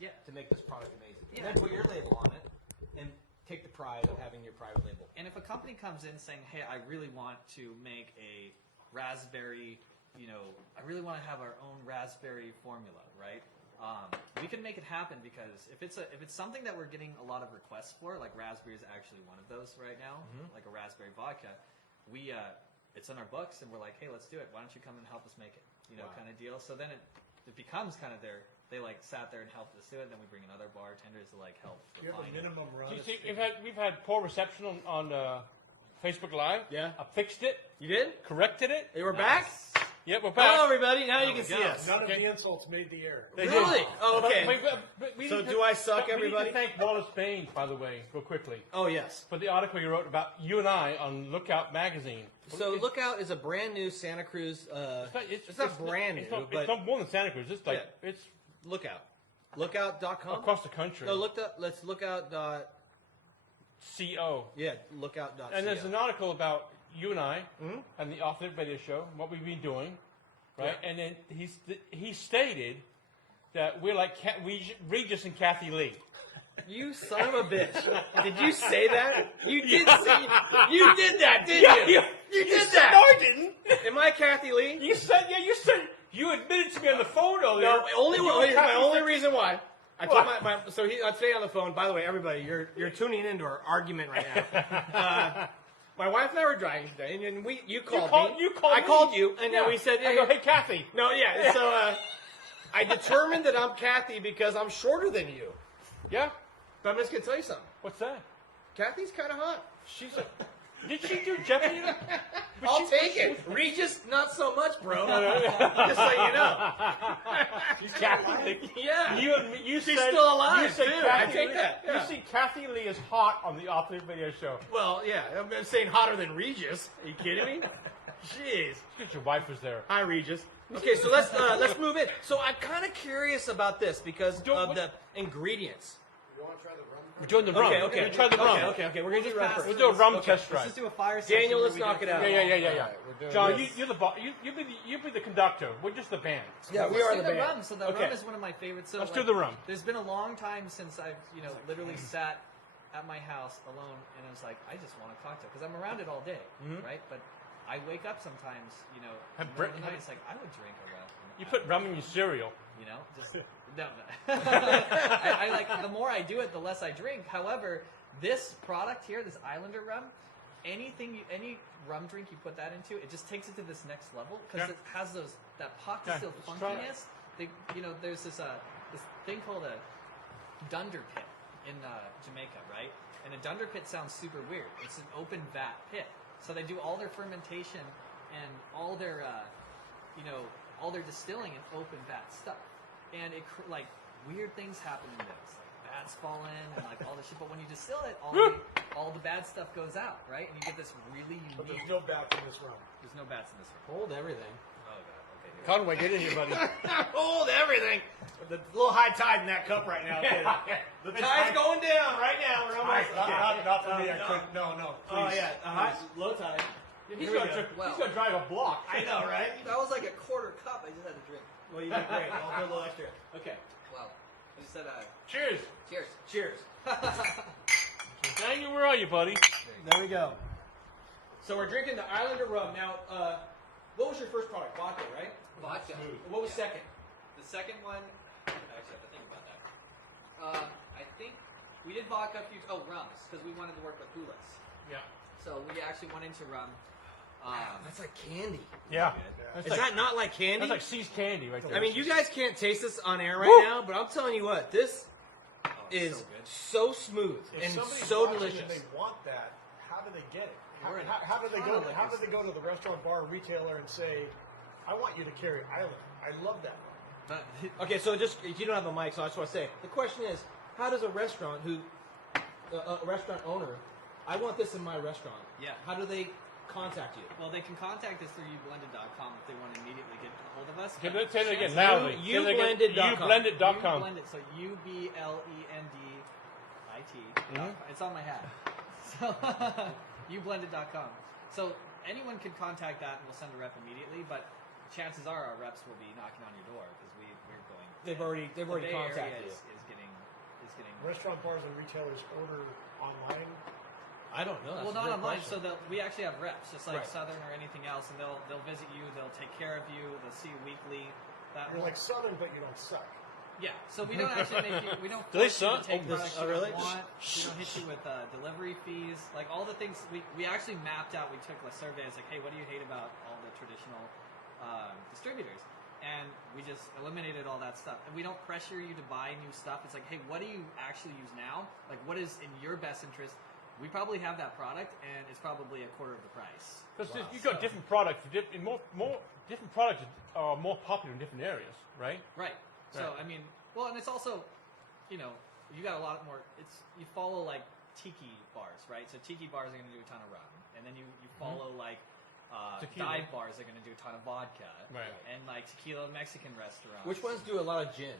to make this product amazing. Yeah. And then put your label on it and take the pride of having your private label. And if a company comes in saying, hey, I really want to make a raspberry, I really want to have our own raspberry formula, right? We can make it happen because if it's something that we're getting a lot of requests for, like raspberry is actually one of those right now, like a raspberry vodka, it's in our books and we're like, hey, let's do it. Why don't you come and help us make it? Kind of deal. So then it becomes kind of they like sat there and helped us do it. And then we bring in other bartenders to like help. Do you have a minimum run? You see, we've had poor reception on Facebook Live. Yeah. I fixed it. You did? Corrected it. Hey, we're back? Yep, we're back. Hello, everybody. Now you can see us. None of the insults made the air. Really? Oh, okay. But we So need do I suck, we everybody? need to thank Wallace Baines, by the way, real quickly, Oh, yes. for the article you wrote about you and I on Lookout magazine. So Lookout is a brand new Santa Cruz. It's not brand new, it's but not more than Santa Cruz. It's like it's Lookout. Lookout.com? across the country. No, let's lookout. CO. Yeah, lookout.co. And there's an article about you and I and the Off the Radio Show, what we've been doing, right? Yeah. And then he stated that we're like Regis and Kathy Lee. You son of a bitch. Did you say that? You did say you did that, didn't you? You did that. No, I didn't. Am I Kathy Lee? You said you admitted to me on the phone earlier. No, here's my only Kathy- reason why. I told today on the phone, by the way, everybody, you're tuning into our argument right now. My wife and I were driving today, and you called me. I called you, and then we said, I go, hey, Kathy. No, yeah. So I determined that I'm Kathy because I'm shorter than you. Yeah? But I'm just going to tell you something. What's that? Kathy's kind of hot. She's a... Did she do Jeopardy? I'll take it. Regis, not so much, bro. Just so you know. She's Kathy Lee. Yeah. You She's said, still alive, you said too. Kathy I take Lee, that. Yeah. You see Kathy Lee is hot on the Off the Radio Show. Well, yeah. I'm saying hotter than Regis. Are you kidding me? Jeez. Because your wife was there. Hi, Regis. Okay, so let's move in. So I'm kind of curious about this because of the ingredients. You want to try the rum? We're doing the rum. Okay. We tried the rum. Okay. We're gonna do rum first. We'll do a rum test Let's drive. just do a fire Daniel, session let's where we knock do it out. Yeah. John, you're the boss. You be the conductor. We're just the band. Yeah, we Let's are do the band. rum. So the rum is one of my favorites. So Let's do the rum. There's been a long time since I've literally sat at my house alone and I was like, I just want a cocktail because I'm around it all day, right? But I wake up sometimes, Have in the middle of the Brit- night, it's like I would drink a rum. You put rum in your cereal. Just no. I like the more I do it, the less I drink. However, this product here, this Islander rum, any rum drink you put that into, it just takes it to this next level because it has that pocket still let's try it. funkiness. There's this thing called a dunder pit in Jamaica, right? And a dunder pit sounds super weird. It's an open vat pit, so they do all their fermentation and all their all their distilling in open vat stuff, and like weird things happen in this, like bats fall in and like all this shit. But when you distill it, all the bad stuff goes out, right? And you get this really unique. But there's no back in this rum. There's no bats in this one. Hold everything. Oh god. Okay. Here. Conway, get in here, buddy. Hold everything. The little high tide in that cup right now. The tide's going down right now. We're almost. Not for me. I couldn't. No. Oh yeah. Low tide. He's Here we gonna go. he's gonna drive a block. I know, right? That was like a quarter cup. I just had to drink. Well, you did great. I'll do a little extra. Okay. Wow. I just said Cheers. cheers. Cheers. Daniel, where are you, buddy? There we go. So we're drinking the Islander rum. Now, what was your first product? Vodka, right? Vodka. What was second? The second one, I actually have to think about that. I think we did vodka a few. Rums, because we wanted to work with hulas. Yeah. So we actually went into rum. That's like candy. Yeah. Is that not like candy? That's like C's candy right there. I mean, you guys can't taste this on air right now, but I'm telling you what, this is so smooth and somebody's so watching delicious. And they want that. How do they get it? We're in How do they go? Toronto, How do they go to the restaurant, bar, retailer, and say, "I want you to carry Island"? I love that one. Okay, so just if you don't have a mic, so I just want to say the question is, how does a restaurant a restaurant owner, I want this in my restaurant. Yeah. How do they contact you? Well, they can contact us through ublendit.com if they want to immediately get a hold of us. Say it again loudly. Ublendit.com. Ublendit.com. Ublendit, so Ublendit. It's on my hat. So ublendit.com. So anyone can contact that and we'll send a rep immediately, but chances are our reps will be knocking on your door because we're going. They've already Bay contacted Area you. is getting getting. Restaurant bars and retailers order online. I don't know. Well, not online. So we actually have reps, just like Right. Southern or anything else, and they'll visit you. They'll take care of you. They'll see you weekly. You're like Southern, but you don't suck. Yeah. So we don't actually make you. We don't Do they force you to suck? take Oh, products oh, you really? don't want. We don't hit you with delivery fees. Like all the things we actually mapped out. We took a survey. It's like, hey, what do you hate about all the traditional distributors? And we just eliminated all that stuff. And we don't pressure you to buy new stuff. It's like, hey, what do you actually use now? Like, what is in your best interest? We probably have that product, and it's probably a quarter of the price. Because you've got different products. Different products are more popular in different areas, right? Right. So, I mean, well, and it's also, you know, you got a lot more, you follow like tiki bars, right? So tiki bars are going to do a ton of rum. And then you follow like Tequila. dive bars are going to do a ton of vodka. Right. And like tequila Mexican restaurants. Which ones do a lot of gin?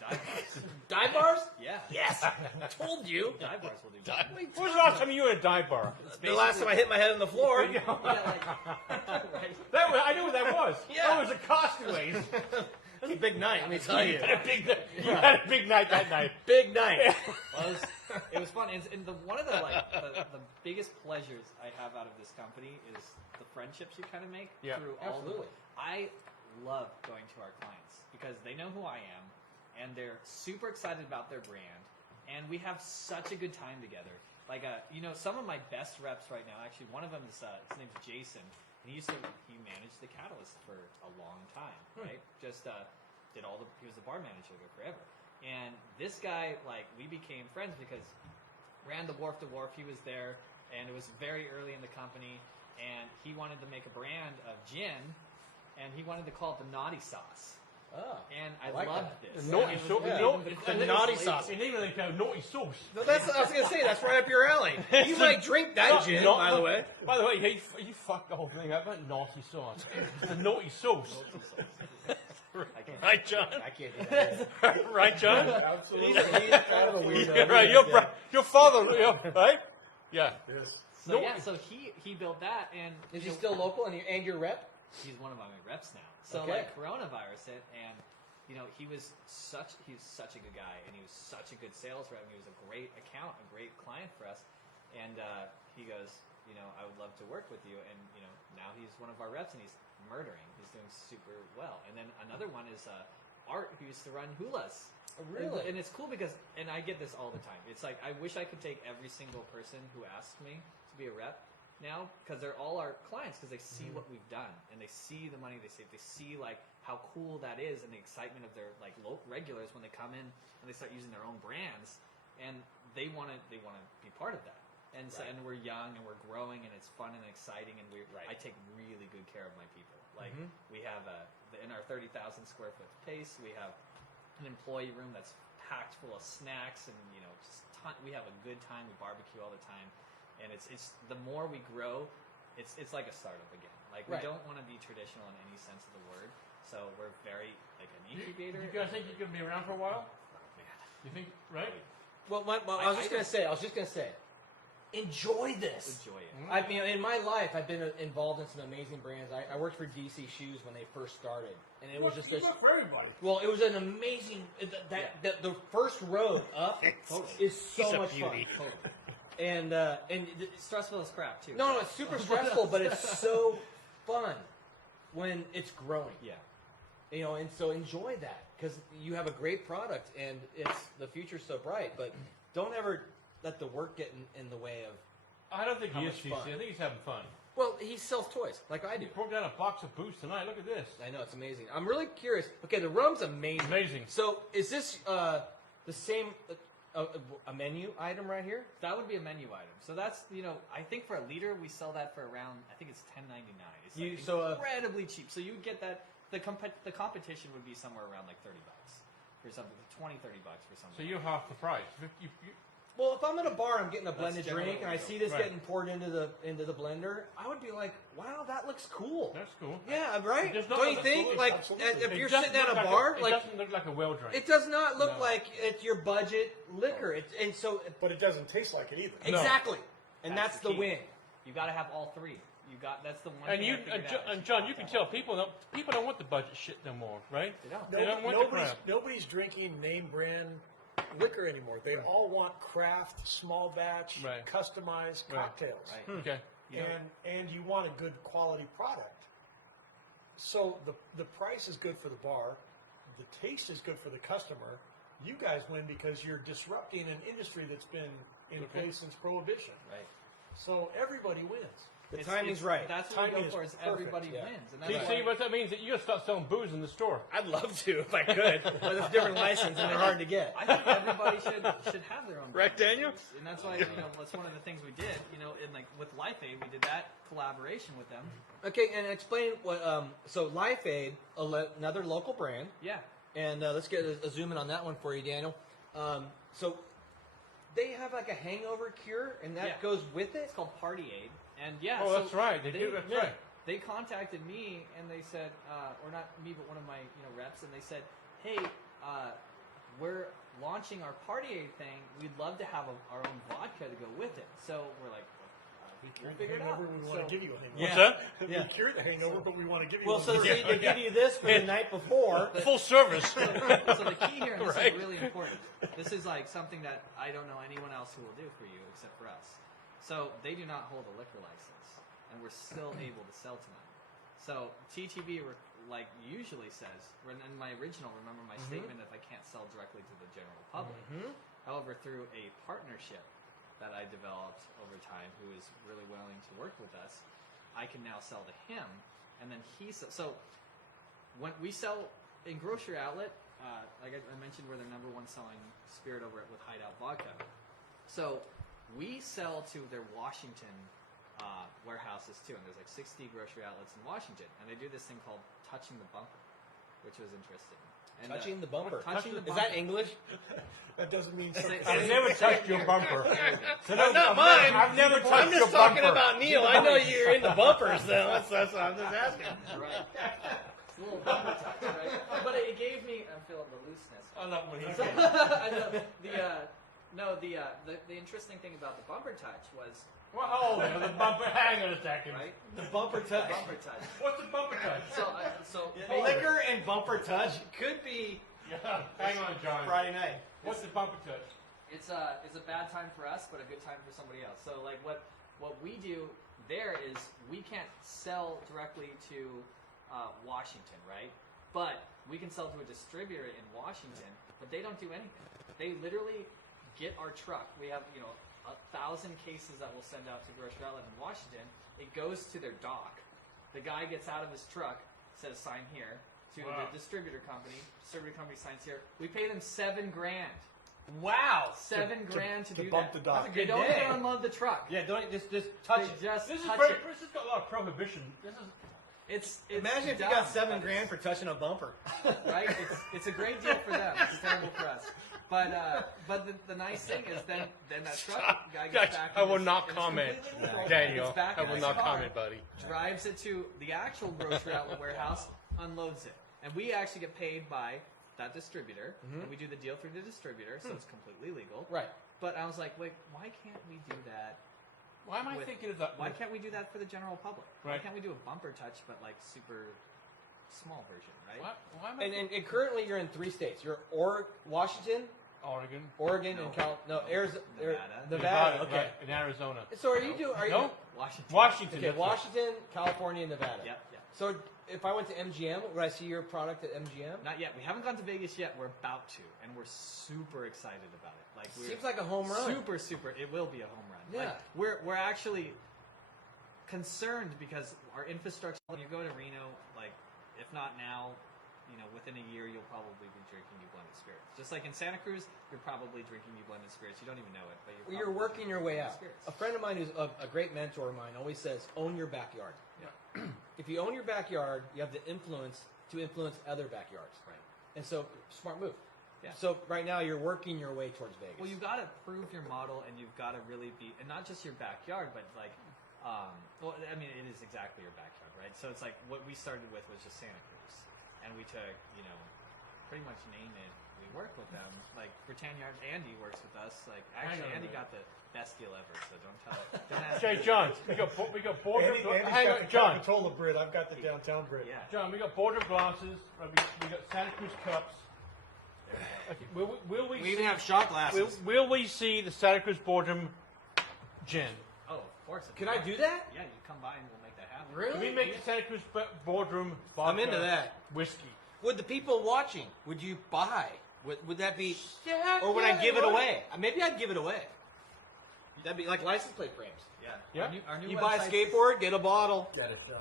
Dive bars. Dive bars? Yeah. Yes, I told you. Dive bars will do gin. When was the last time you were at a dive bar? The last time I hit my head on the floor. Yeah, like, right. I knew what that was. Yeah. That was a Castaways. It was a big night, let me tell you. You had a big night that night. Big night. Well, it was fun, and one of the the biggest pleasures I have out of this company is the friendships you kind of make through all. Absolutely. I love going to our clients because they know who I am, and they're super excited about their brand, and we have such a good time together. Like, you know, some of my best reps right now. Actually, one of them is his name's Jason. And he managed the Catalyst for a long time, right? Just he was the bar manager there forever. And this guy, like, we became friends because ran the Wharf to Wharf. He was there, and it was very early in the company. And he wanted to make a brand of gin, and he wanted to call it the Naughty Sauce. Oh, And I like loved that. this. The naughty It was sauce. really- The naughty sauce. And even like naughty sauce. No, I was going to say, that's right up your alley. You might drink that gin, by the way. By the way, you fucked the whole thing up. That naughty sauce. It's the naughty sauce. Right, John? I can't do that. Right, John? Absolutely. He's kind of a weirdo. Yeah, right. Your father, right? Yeah. Yes. So yeah, so he built that, and Is you he know, still local and your rep? he's one of my reps now. So Okay. like coronavirus hit, and you know he was such a good guy, and he was such a good sales rep. And he was a great account, a great client for us. And he goes, you know, I would love to work with you. And you know, now he's one of our reps, and he's murdering. He's doing super well. And then another one is Art, who used to run Hulas. Really? And it's cool because, and I get this all the time. It's like I wish I could take every single person who asks me to be a rep now, because they're all our clients, because they see what we've done and they see the money they save. They see like how cool that is and the excitement of their like local regulars when they come in and they start using their own brands, and they want to be part of that. And so, and we're young and we're growing and it's fun and exciting, and I take really good care of my people. Like we have in our 30,000 square foot space, we have an employee room that's packed full of snacks, and you know, just we have a good time. We barbecue all the time, and it's the more we grow, it's like a startup again. Like we don't want to be traditional in any sense of the word, so we're very like an incubator. You guys think you're going to be around for a while? You think, right? Well, I was just going to say, enjoy this. Enjoy it. I mean, in my life, I've been involved in some amazing brands. I worked for DC Shoes when they first started, and it was just You work for everybody. well, it was an amazing. The first road up is so much fun. And It's stressful as crap too. no, it's super stressful, but it's so fun when it's growing. Yeah. You know, and so enjoy that because you have a great product and the future's so bright. But don't ever let the work get in the way of. I don't think How he is, much TC. fun. I think he's having fun. Well, he sells toys like I do. He broke down a box of booze tonight. Look at this. I know, it's amazing. I'm really curious. Okay, the rum's amazing. Amazing. So is this the same a menu item right here? That would be a menu item. So that's, you know, I think for a liter we sell that for around, I think it's $10.99. It's like incredibly cheap. So you would get that. The competition would be somewhere around like $30 for something, $20, $30 for something. So you're half the price. Well, if I'm at a bar, I'm getting a blended generally drink, and I what see this Right. getting poured into the blender, I would be like, "Wow, that looks cool." That's cool. Yeah, right. It does not Don't you look think? cool. Like, Absolutely. if It you're doesn't sitting at look a like bar, it like doesn't look like a well drink. it does not look No. like it's your budget liquor. And so But it doesn't taste like it either. No. exactly, and that's the key. win. You got to have all three. That's the one. And thing you I figured out. and John, you can tell people don't want the budget shit no more, right? They don't. They don't want the nobody's, crap. nobody's drinking name brand liquor anymore. They all want craft, small batch, Right. customized Right. cocktails. Right. Okay. And you want a good quality product. So the price is good for the bar, the taste is good for the customer. You guys win because you're disrupting an industry that's been in place since Prohibition. Right. So everybody wins. The timing's right. That's what we Timing go is for. Is perfect, everybody yeah. wins, and See, that's see why. what that means? That you got to start selling booze in the store. I'd love to if I could, but it's a different license and they're hard to get. I think everybody should have their own. Right, brand, Daniel? and that's why that's one of the things we did. In like with Life Aid, we did that collaboration with them. Okay, and explain what. So Life Aid, another local brand, Yeah. and let's get a zoom in on that one for you, Daniel. So they have like a hangover cure, and that Yeah. goes with it. It's called Party Aid, and yeah. Oh, so that's right. They do. That's right. They contacted me and they said, or not me, but one of my reps, and they said, "Hey, we're launching our Party Aid thing. We'd love to have our own vodka to go with it." So we're like, We cured figure the it out. hangover, we want to give you a hangover. Yeah. What's that? Yeah. We cured the hangover, but we want to give you Well, one. so they give you this for the night before. Full service. So the key here, and this Right. is really important. This is like something that I don't know anyone else who will do for you except for us. So they do not hold a liquor license, and we're still able to sell to them. So TTB like usually says, in my original, remember my statement if I can't sell directly to the general public. However, through a partnership that I developed over time, who is really willing to work with us, I can now sell to him, and then he so when we sell in grocery outlet, like I mentioned, we're the number one selling spirit over with Hideout Vodka. So we sell to their Washington warehouses too, and there's like 60 grocery outlets in Washington, and they do this thing called touching the bumper, which was interesting. And, Touching the bumper. touching the Is bumper. that English? That doesn't mean Say- something. I've never touched your bumper. Not mine. I've never touched I'm your just talking bumper. about Neil. I know you're into bumpers, though. That's what I'm just asking. Right. It's a little bumper touch, right? But it gave me. I'm feeling the looseness. I love when he I know, the interesting thing about the bumper touch was Well, the bumper. Hang on a second. right. The bumper touch. Bumper touch. What's the bumper touch? So Liquor and bumper touch could be Yeah. Hang on, John. Friday night. What's the bumper touch? it's a bad time for us, but a good time for somebody else. So like what we do there is we can't sell directly to Washington, right? But we can sell to a distributor in Washington, but they don't do anything. They literally get our truck. We have 1,000 cases that we'll send out to grocery outlet in Washington. It goes to their dock. The guy gets out of his truck, says sign here to the distributor company. Distributor company signs here. We pay them $7,000. Wow. $7,000 to do bump that. the dock. They don't day. even unload the truck. Yeah, don't just touch They it. just This is touch very. it. This has got a lot of prohibition. This is. It's Imagine if you dumb, got $7,000 but for touching a bumper. right? It's a great deal for them. It's terrible for us. But the nice thing is then that truck guy gets back. I will in not his comment, completely legal. Daniel. Gets back I in will his not car, comment, buddy. Drives it to the actual grocery outlet warehouse, unloads it, and we actually get paid by that distributor, and we do the deal through the distributor, so it's completely legal. Right. But I was like, wait, why can't we do that? Why am I With- thinking of that? Why can't we do that for the general public? Why Right. can't we do a bumper touch, but like super small version, right? Why am I And currently you're in 3 states. You're Washington, Oregon, Oregon, No. and Arizona. Nevada. Nevada. Okay. right, in Arizona. So are you doing? Are you? No, Washington. Washington. Okay, that's it. Washington, California, and Nevada. Yep. So if I went to MGM, would I see your product at MGM? Not yet. We haven't gone to Vegas yet. We're about to, and we're super excited about it. Like we're Seems like a home run. super. It will be a home run. Yeah. Like, we're actually concerned because our infrastructure. When you go to Reno, like if not now, within a year you'll probably be drinking Ublendit Spirits. Just like in Santa Cruz, you're probably drinking Ublendit Spirits. You don't even know it, but You're probably working your way drinking out. Spirits. A friend of mine who's a great mentor of mine always says, own your backyard. Yeah. If you own your backyard, you have the influence to influence other backyards. Right. And so, smart move. Yeah. So right now you're working your way towards Vegas. Well, you've got to prove your model, and you've got to really be, and not just your backyard, but like, well, I mean, it is exactly your backyard, right? So it's like what we started with was just Santa Cruz, and we took, pretty much name it. We work with them. Like Britannia, Andy works with us. Like actually, Andy got the best deal ever. So don't tell. Don't ask. Jay John, we got border. Andy's Hang got on, the John. Capitola Brit. I've got the downtown Brit. Yeah. John, we got border glasses. We got Santa Cruz cups. There we go. Okay, will we We see, even have shot glasses. will we see the Santa Cruz Boardroom gin? Oh, of course. Can I do that? Yeah, you come by and we'll make that happen. Really? Can we make the Santa Cruz Boardroom vodka I'm into that. whiskey? Would the people watching, would you buy? Would that be, Yeah, or would yeah, I give it why? away? Maybe I'd give it away. That'd be like license plate frames. Yeah. Yeah. Our new You buy a website's- skateboard, get a bottle. Get it done.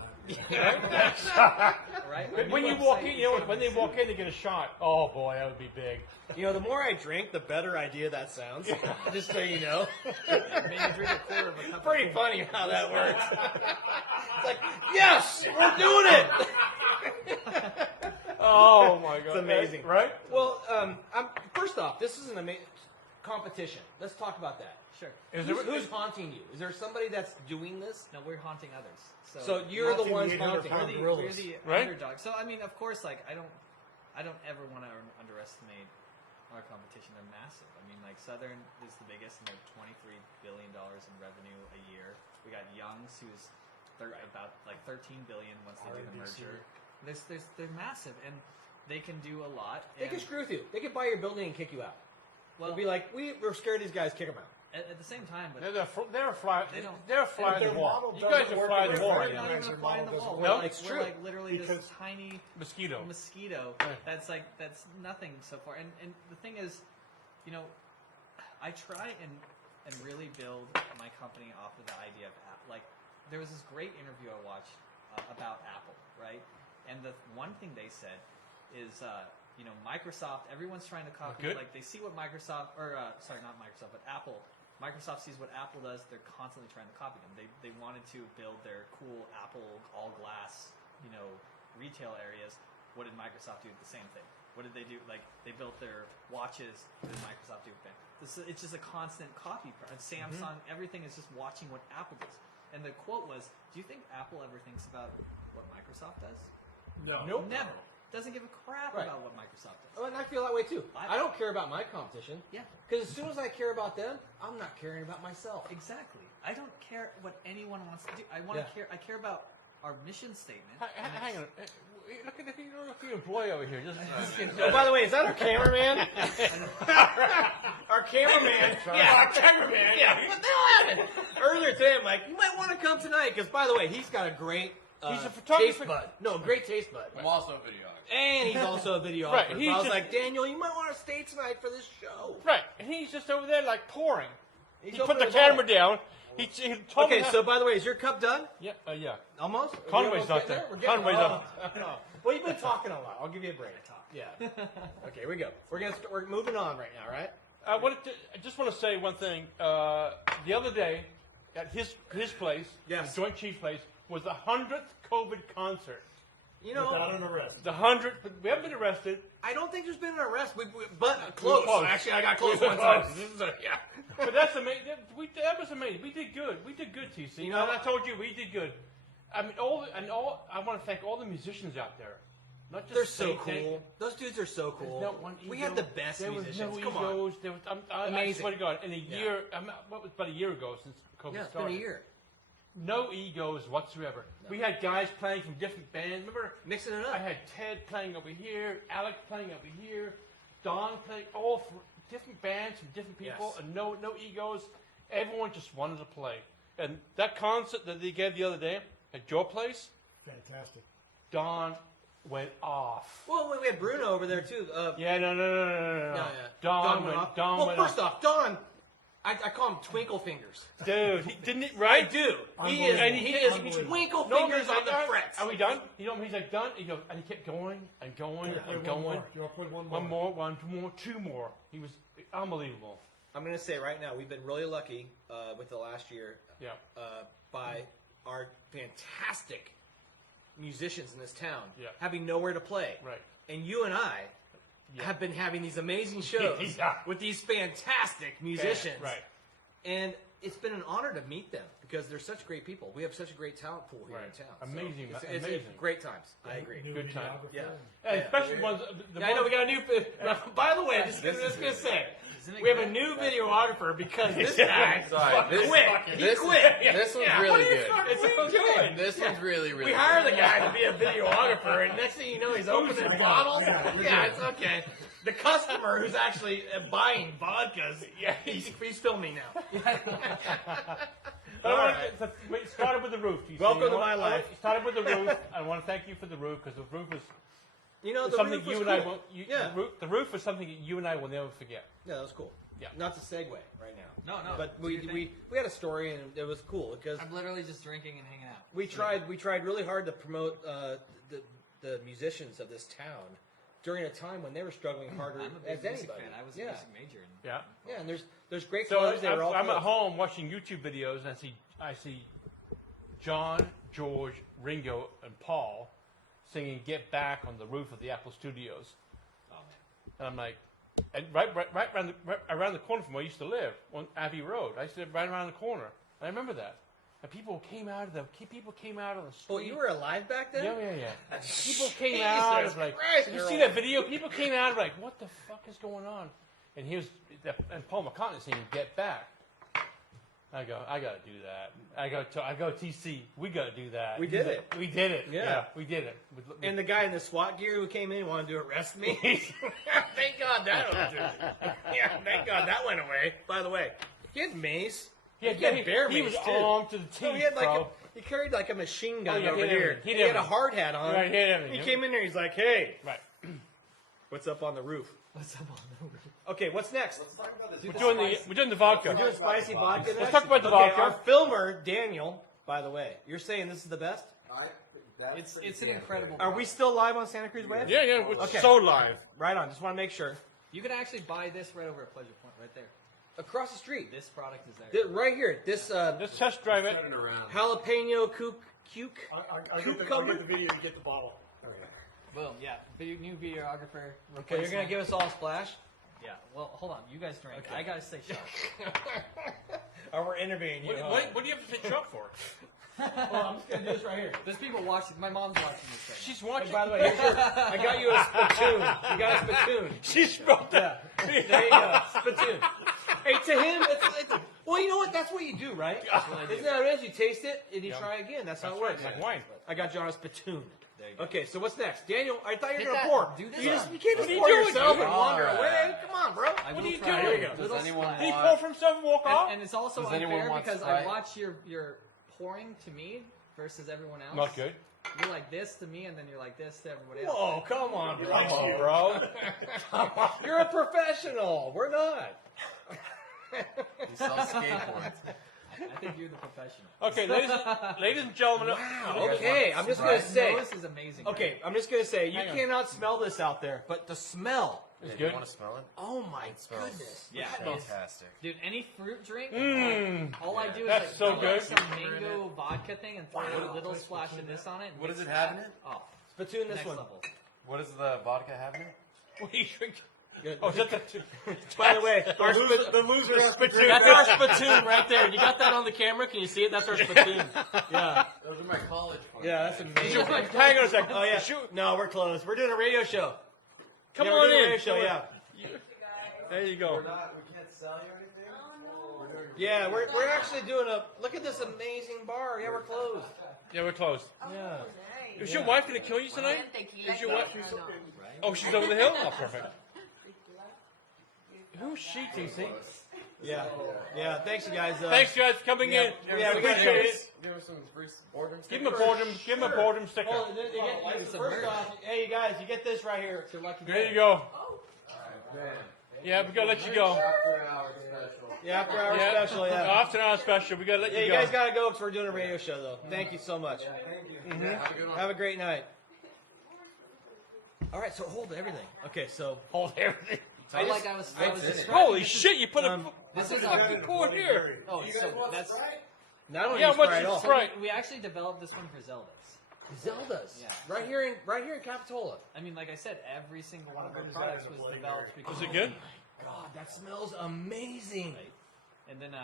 Right? But when you walk in, you know, when they walk in, they get a shot. Oh boy, that would be big. You know, the more I drink, the better idea that sounds. Just so you know. Maybe drink a quarter of a cup. Pretty funny how that works. It's like, yes, we're doing it. Oh my god, It's amazing, right? Well, first off, this is an amazing competition. Let's talk about that. Sure. Who's haunting you? Is there somebody that's doing this? No, we're haunting others. So you're the ones Haunting the haunting. 800 We're the Right? underdog. So I mean, of course, like I don't ever want to underestimate our competition. They're massive. I mean, like Southern is the biggest, and they're $23 billion in revenue a year. We got Young's, who's about like $13 billion once they do the RBC. merger. They're massive, and they can do a lot. They can screw with you. They could buy your building and kick you out. Well, They'll be like, we're scared of these guys, kick them out. at the same time, but They're a fly. They don't- They're a fly in If the their wall. model You guys doesn't are work, fly in we're the wall fine. right not now. even a fly in the wall. No? We're It's true. like literally this Because- tiny Mosquito. mosquito Right. that's nothing so far. And the thing is, you know, I try and really build my company off of the idea of Apple. Like, there was this great interview I watched about Apple, right? And the one thing they said is, you know, Microsoft, everyone's trying to copy, Good. like, they see what Microsoft, or, sorry, not Microsoft, but Apple. Microsoft sees what Apple does, they're constantly trying to copy them. They wanted to build their cool Apple all glass, you know, retail areas. What did Microsoft do? The same thing. What did they do? Like, they built their watches. What did Microsoft do? It's just a constant copy. And Samsung, everything is just watching what Apple does. And the quote was, do you think Apple ever thinks about what Microsoft does? No. Nope. Never. Doesn't give a crap Right. about what Microsoft does. Oh, and I feel that way too. I don't care about my competition. Yeah, Because as soon as I care about them, I'm not caring about myself. exactly. I don't care what anyone wants to do. I want to care. I care about our mission statement. Hang on. Look at your employee over here. Just, Oh, by the way, is that our cameraman? Our cameraman. Yeah, our cameraman. Yeah. What the hell happened? Earlier today, I'm like, you might want to come tonight because, by the way, he's got a great He's a photographer. taste bud. No, great taste bud. I'm also a videographer. And he's also a videographer. Right, So he's I was just- like, Daniel, you might want to stay tonight for this show. right, and he's just over there like pouring. He's He put the opening camera bottle. down. He told me Okay, how- so by the way, is your cup done? yeah, yeah. Almost? Conway's We're not getting there. We're getting- Conway's oh, not. no. Well, you've been talking a lot. I'll give you a break. Yeah. Okay, here we go. We're moving on right now, right? I just want to say one thing. The other day, at his place, Yes. the Joint Chiefs place, was the 100th COVID concert. You know, Without an arrest. The 100th, but we haven't been arrested. I don't think there's been an arrest, but close. close. Actually, I got close We one were time. close. Yeah. But that's amazing. That was amazing. We did good. We did good, TC. You know- and I told you we did good. I mean, I want to thank all the musicians out there. Not just They're so Saint- cool. Those dudes are so cool. There's not one We ego. had the best there musicians. was no Come on. egos. There was, I Amazing. swear to God, in a Yeah. year, what was about a year ago since COVID Yeah, it's started. been a year. No egos whatsoever. No. We had guys playing from different bands. Remember, Mixing it I up. had Ted playing over here, Alec playing over here, Don playing all from different bands from different people, Yes. and no egos. Everyone just wanted to play. And that concert that they gave the other day at your place, Fantastic. Don went off. Well, we had Bruno over there too. Yeah, no. Yeah. Don went went. off. Don well, went first off. off, Don, I call him Twinkle Fingers. Dude, he didn't it I right? do. He is. Unbelievable. He is Unbelievable. Twinkle No, Fingers he's on like, the "All right, frets. Are we done? You know, he's like done. He goes, and he kept going and going Play and one going. more. You want to play one more? One more, two more. He was unbelievable. I'm going to say right now, we've been really lucky with the last year Yeah. by our fantastic musicians in this town Yeah. having nowhere to play. Right. And you and I Yeah. have been having these amazing shows Yeah. with these fantastic musicians. Right. And it's been an honor to meet them because they're such great people. We have such a great talent pool here Right. in town. Amazing, It's amazing. great times. I agree. New Good time. videographer. Yeah. And Yeah. especially ones. Yeah, I know we got a new. By the way, just gonna say, We have a new videographer because this guy Sorry, quit. He quit. This one's Yeah. really good. It's okay. This one's really, really We good. hire the guy to be a videographer, and next thing you know, he's opening bottles. Yeah, it's okay. The customer who's actually buying vodkas, yeah, he's filming now. But All I right. want to start with the roof. Welcome to my life. Started with the roof. I want to thank you for the roof because the roof is You know, the something roof was you and cool. I will. Yeah. The roof is something that you and I will never forget. Yeah, that was cool. Yeah. Not to segue right now. No. But do your thing. we had a story and it was cool because I'm literally just drinking and hanging out. we tried really hard to promote the musicians of this town during a time when they were struggling harder I'm a big as music anybody. fan. I was a yeah. music major. And Yeah. Yeah, and there's great So clubs. They were all I'm at closed. home watching YouTube videos and I see John, George, Ringo, and Paul singing "Get Back" on the roof of the Apple Studios, Oh man. and I'm like, and right around the corner from where I used to live on Abbey Road. I used to live right around the corner. And I remember that. And people came out of the street. Oh, you were alive back then? Yeah. People came Jesus out of like, Christ, did you you're see old. that video? People came out of like, what the fuck is going on? And and Paul McCartney singing "Get Back." I gotta do that. I go TC. We gotta do that. We did it. We did it. Yeah. We did it. And the guy in the SWAT gear who came in wanted to arrest me. Thank God thank God that went away. By the way, he had mace. He had bear mace he was too. armed to the teeth, No, he had bro. he carried like a machine gun Oh, yeah, over he had here. everything. He had a hard hat on. Right, he had everything, He yeah. came in there. He's like, "Hey, Right. what's up on the roof?" What's up on the roof? Okay, what's next? We're doing the vodka. We're doing spicy vodka next. Let's talk about the Okay, vodka. our filmer Daniel. By the way, you're saying this is the best? It's an incredible. Are we still live on Santa Cruz Wave? Yeah. We're Okay. so live. Right on. Just want to make sure. You can actually buy this right over at Pleasure Point, right there. Across the street. This product is there. Right here. This Let's test drive it. jalapeno cuke. I get the video, you get the bottle. Boom. Yeah. New videographer. Okay, you're gonna give us all a splash. Yeah. Well, hold on. You guys drink. I gotta stay sharp. Or we're interviewing you. What do you have to take shot for? Well, I'm just gonna do this right here. There's people watching. My mom's watching this right She's Hey, watching. by the way, I got you a spittoon. You got a spittoon. She smelled Yeah. that. There you go. Spittoon. Hey, to him, it's well, you know what? That's what you do, right? Isn't that what it is? You taste it and you try again. That's how it works. Like wine. I got you on a spittoon. There you go. Okay, so what's next? Daniel, I thought you Hit were that. gonna pour. Do this You one. You can't What just are you pour doing, yourself dude? and wander Alright. away. Come on, bro. I What will are you try doing? it. There you go. Little Does anyone splash. Did he want- pour for himself and walk off? And it's also Does anyone unfair want because I Sprite? watch your pouring to me versus everyone else. Not good. You're like this to me, and then you're like this to everybody else. Whoa, come on, bro. Come on, bro. You're a professional. We're not. He sells skateboards. I think you're the professional. Okay, ladies and gentlemen. Wow. Okay, I'm just gonna say. This is amazing. Okay, I'm just gonna say you Hang on. cannot smell this out there, but the smell. It's Hey, good. You want to smell it? Oh my It smells goodness. Yeah. fantastic. Dude, any fruit drink, Mmm. all I do is That's like so put good. some mango vodka thing and throw a little splash of this on it. and What mix does it that. have in it? Oh, Spittoon this next one. level. What does the vodka have in it? What are you drinking? Good. Oh, is that the By the way, our The loser has to drink. that's our spittoon right there. You got that on the camera? Can you see it? That's our spittoon. Yeah. Those are my college funds. Yeah, that's amazing. Hang on a second. Oh yeah. No, we're closed. We're doing a radio show. Come Yeah, on we're doing a in. radio show. Yeah. There you go. We can't sell you anything? Yeah, we're actually doing a. Look at this amazing bar. Yeah, we're closed. Yeah, we're closed. Yeah. Is your wife gonna kill you tonight? Is your wife? Oh, she's over the hill. Oh, perfect. Who's she, TC? Yeah. Yeah. Thanks, you guys. Thanks, guys, for coming in. Yeah, we gotta Appreciate go. it. Give us some free boredom. Give him a boredom. Give him a boredom sticker. Oh, first off, hey, you guys, you get this right here. You're lucky. There you go. Man. Yeah, we gotta let you go. After hours special. Yeah, after our Yeah. special. Yeah. After our special, we gotta let Yeah, you you go. guys gotta go because we're doing a radio show, though. Thank you so much. Thank you. Mm-hmm. Yeah, have a good one. Have a great night. All right, so hold everything. Okay, so Hold everything. I like I was describing. Holy this is- shit! You put a This is fucking cord here. Oh, so that's not only Yeah, use what's Sprite at the all. Sprite? we actually developed this one for Zeldas. Zelda's. Yeah. Right here in Capitola. I mean, like I said, every single one of our products was developed because Is it good? God, that smells amazing. And then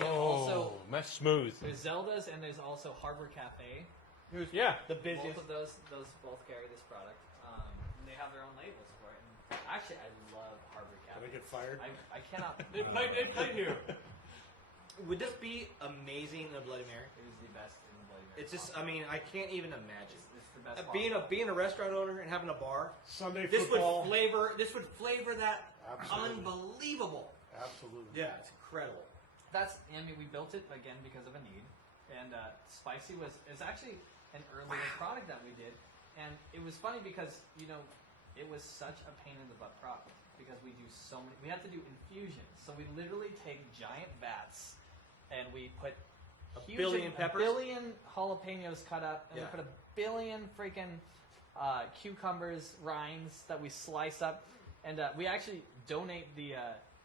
Oh, also that's smooth. there's Zelda's and there's also Harbor Cafe. Yeah. The Both busiest. of those both carry this product. And they have their own labels for it. And actually, I love Harbor Cafe. get fired. I cannot. They played here. Would this be amazing in a Bloody Mary? It is the best in the Bloody Mary. It's just, I mean, I can't even imagine. It's the best. Being a restaurant owner and having a bar, Sunday this football. would flavor that Absolutely. unbelievable. Absolutely. Yeah, it's incredible. I mean, we built it again because of a need, and spicy is actually an earlier product that we did, and it was funny because it was such a pain in the butt product because we do so many. We have to do infusions, so we literally take giant vats, and we put A billion peppers? a billion jalapenos cut up, and Yeah. we put a billion freaking cucumbers rinds that we slice up, and we actually donate the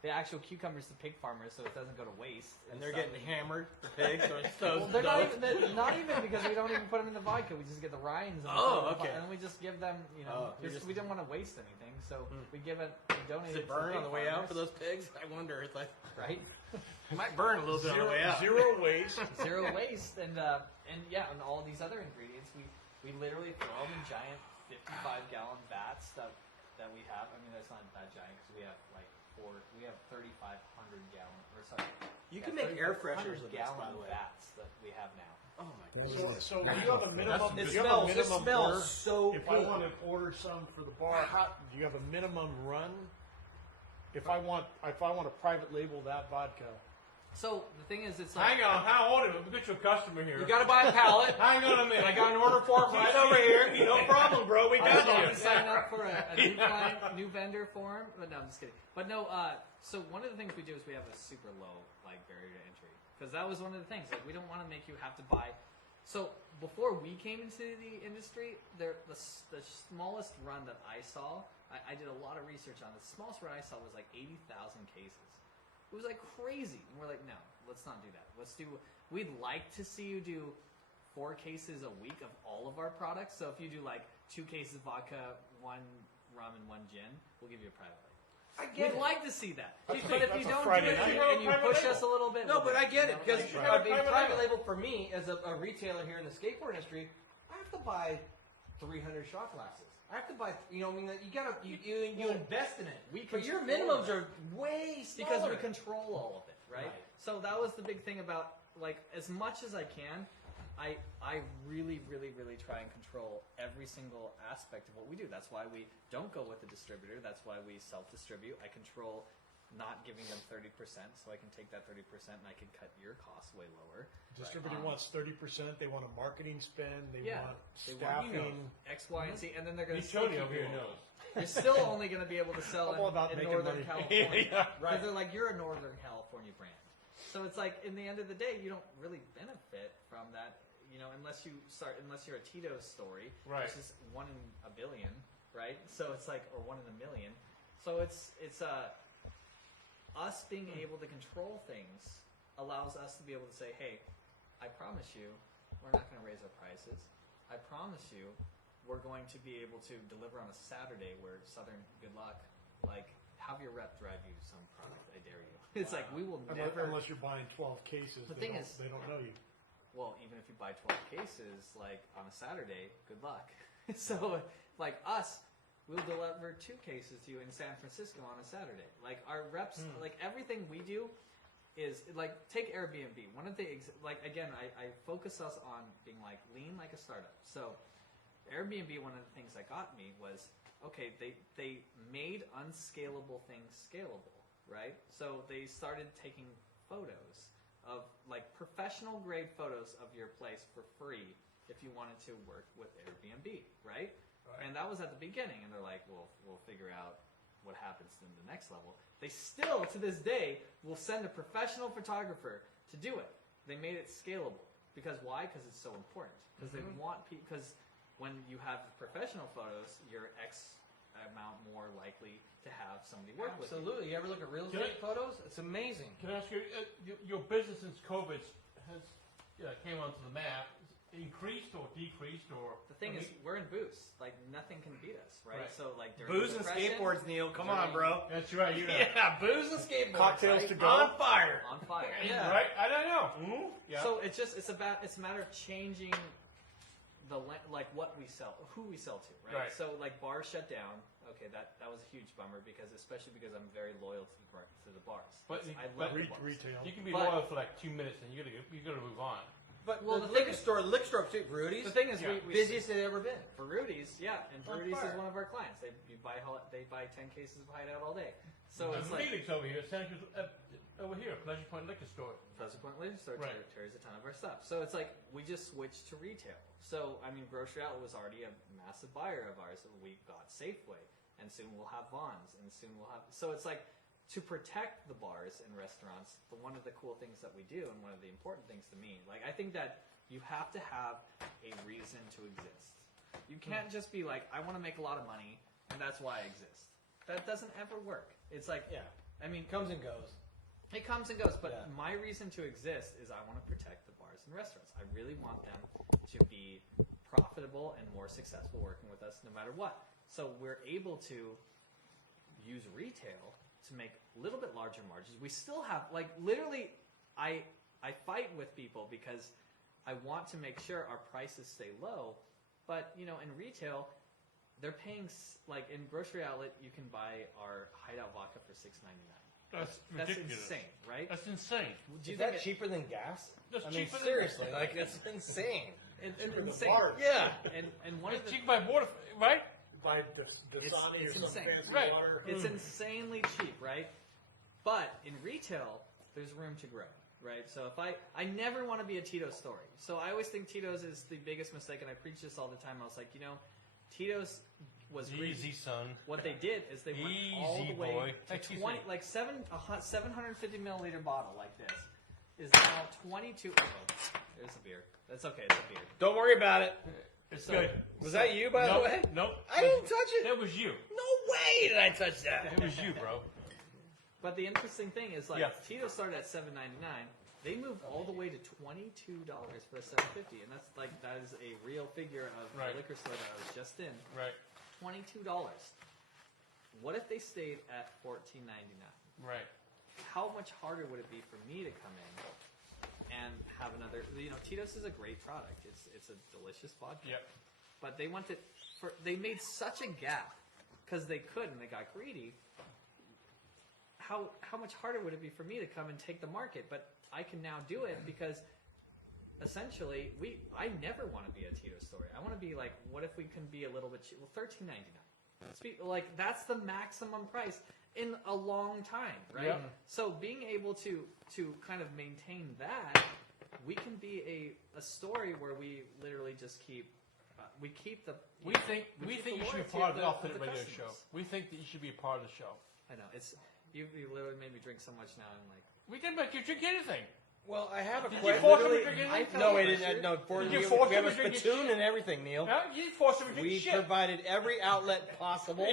actual cucumbers to pig farmers so it doesn't go to waste. And they're stuff. getting hammered, the pigs, so it's so Well, they're not even because we don't even put them in the vodka. We just get the rinds. And okay. And then we just give them, we don't want to waste anything, so we give it. We donate Does it it to burn pig on the way out farmers, for those pigs? I wonder. It's like, right? it might burn a little bit on the way out. Zero waste. Zero waste, and all these other ingredients, we literally throw them in giant 55-gallon vats that we have. I mean, that's not that giant because we have 3,500 gallon, or sorry. You can make air fresheners with this, by gallon the way. vats that we have now. Oh my god. So you have a minimum. It you have a smells. It minimum smells order. so If good. I want to order some for the bar, do you have a minimum run? If I want to private label that vodka, So the thing is, it's like Hang on, how old are you? We got your customer here. You gotta buy a pallet. Hang on a minute. I got an order form right over here. No problem, bro. We got you you. sign up for a new client, new vendor form. But no, I'm just kidding. But no, so one of the things we do is we have a super low barrier to entry because that was one of the things. Like we don't want to make you have to buy. So before we came into the industry, the smallest run that I saw, I did a lot of research on. The smallest run I saw was like 80,000 cases. It was like crazy, and we're like, no, let's not do that. We'd like to see you do 4 cases a week of all of our products. So if you do like 2 cases vodka, 1 rum, and 1 gin, we'll give you a private label. We'd like to see that. But if that's you a don't do Friday it night. and you push us a little bit. No, but I get it because like, private label for me as a retailer here in the skateboard industry, I have to buy 300 shot glasses. I have to buy, you invest in it. But your minimums are way smaller. because we control all of it, right? So that was the big thing about as much as I can, I really, really, really try and control every single aspect of what we do. That's why we don't go with the distributor. That's why we self-distribute. I control not giving them 30%, so I can take that 30% and I can cut your costs way lower. distributor wants 30%. They want a marketing spend. They want They want, staffing. X, Y, and Z, and then they're going to Tony over here knows. You're still only going to be able to sell I'm all about in making Northern money. California. Yeah, Because they're like, you're a Northern California brand. So it's like, in the end of the day, you don't really benefit from that, unless you're a Tito's story, Right. which is 1 in a billion, right? So it's like, or 1 in a million. So it's us being able to control things allows us to be able to say, hey, I promise you, we're not going to raise our prices. I promise you, we're going to be able to deliver on a Saturday where Southern, good luck, have your rep drive you some product, I dare you. It's like, we will never... Unless you're buying 12 cases, they don't know you. Well, even if you buy 12 cases, on a Saturday, good luck. So, us, we'll deliver 2 cases to you in San Francisco on a Saturday. Our reps, everything we do is, take Airbnb. One of the, again, I focus us on being, lean like a startup. So, Airbnb, one of the things that got me was, okay, they made unscalable things scalable, right? So, they started taking photos of professional grade photos of your place for free if you wanted to work with Airbnb, right? And that was at the beginning, and they're like, well, we'll figure out what happens in the next level. They still, to this day, will send a professional photographer to do it. They made it scalable. Because why? Because it's so important. Because they want because when you have professional photos, you're X amount more likely to have somebody work with you. Absolutely. You ever look at real estate photos? It's amazing. Can I ask you, your business since COVID has came onto the map, increased or decreased or? The thing is, we're in booths. Nothing can beat us, right? Right. So during Booze the and Depression, skateboards, Neil. Come on, bro. That's right. You know. Yeah, booze and skateboards. Cocktails right? to go. On fire. on fire. Yeah. Right. I don't know. Yeah. So it's a matter of changing like what we sell, who we sell to, right? Right. So like bars shut down. Okay, that was a huge bummer especially because I'm very loyal to the bars. But I love the bars. Retail. You can be But- loyal for like 2 minutes, and you gotta move on. But Well, the the liquor thing is- store, too, Rudy's, The thing is, Yeah. we busiest they've ever been. for Rudy's, yeah, and On Rudy's is fire. one of our clients. They buy 10 cases of Hideout all day. So And it's like Felix over here, Santa Cruz, over here, Pleasure Point Liquor Store. Pleasant Liquor Store Right. carries a ton of our stuff. So it's like we just switched to retail. So I mean, Grocery Outlet was already a massive buyer of ours. We got Safeway, and soon we'll have Vons, and soon we'll have. So it's like to protect the bars and restaurants. But one of the cool things that we do, and one of the important things to me, like I think that you have to have a reason to exist. You can't just be like, I want to make a lot of money, and that's why I exist. That doesn't ever work. It's like, Yeah. I mean, Comes and goes. it comes and goes, but Yeah. my reason to exist is I want to protect the bars and restaurants. I really want them to be profitable and more successful working with us no matter what. So we're able to use retail to make a little bit larger margins. We still have, like, literally, I fight with people because I want to make sure our prices stay low, but, you know, in retail, they're paying, like, in Grocery Outlet, you can buy our Hideout Vodka for $6.99. That's ridiculous. Insane, right? That's insane. Do you Is that think cheaper than gas? That's I mean, cheaper than- seriously, like that's insane. insane. bars. Yeah. And one of It's the, cheap by water, right? Buy Dasani it's or some insane. fancy Right. water. it's insanely cheap, right? But in retail, there's room to grow, right? So if I never want to be a Tito's story. So I always think Tito's is the biggest mistake, and I preach this all the time. I was like, you know, Tito's was Easy, son. What they did is they went all Easy, the way boy. to Excuse 20, me. like 750 milliliter bottle like this is now 22. Oh, there's a beer. That's okay. It's a beer. Don't worry about it. It's So- good. Was that you, by Nope, the way? Nope. I didn't touch it. That was you. No way did I touch that. It was you, bro. But the interesting thing is, like, Yeah. Tito started at $7.99. They moved all the way to $22 for a 750, and that's like that is a real figure of Right. the liquor store that I was just in. Right. $22. What if they stayed at $14.99? Right. How much harder would it be for me to come in and have another? You know, Tito's is a great product. It's a delicious vodka. Yep. But they wanted they made such a gap because they could and they got greedy. How much harder would it be for me to come and take the market? But I can now do it because essentially I never want to be a Tito story. I want to be like, what if we can be a little bit cheap? Well, $13.99. Like that's the maximum price in a long time, right? Yeah. So being able to kind of maintain that, we can be a story where we literally just keep we keep the We think keep you the should be loyalty part of the of Alternate the Radio customers. Show. We think that you should be a part of the show. I know it's you literally made me drink so much now. I'm like. We can make you drink anything. Well, I have a Did you question. force him to Literally- drink I anything? felt No, we pressured. didn't. No, for Did you we force we him have a to drink his spittoon shit? and everything, Neil. Huh? You forced him to drink We shit. provided every outlet possible,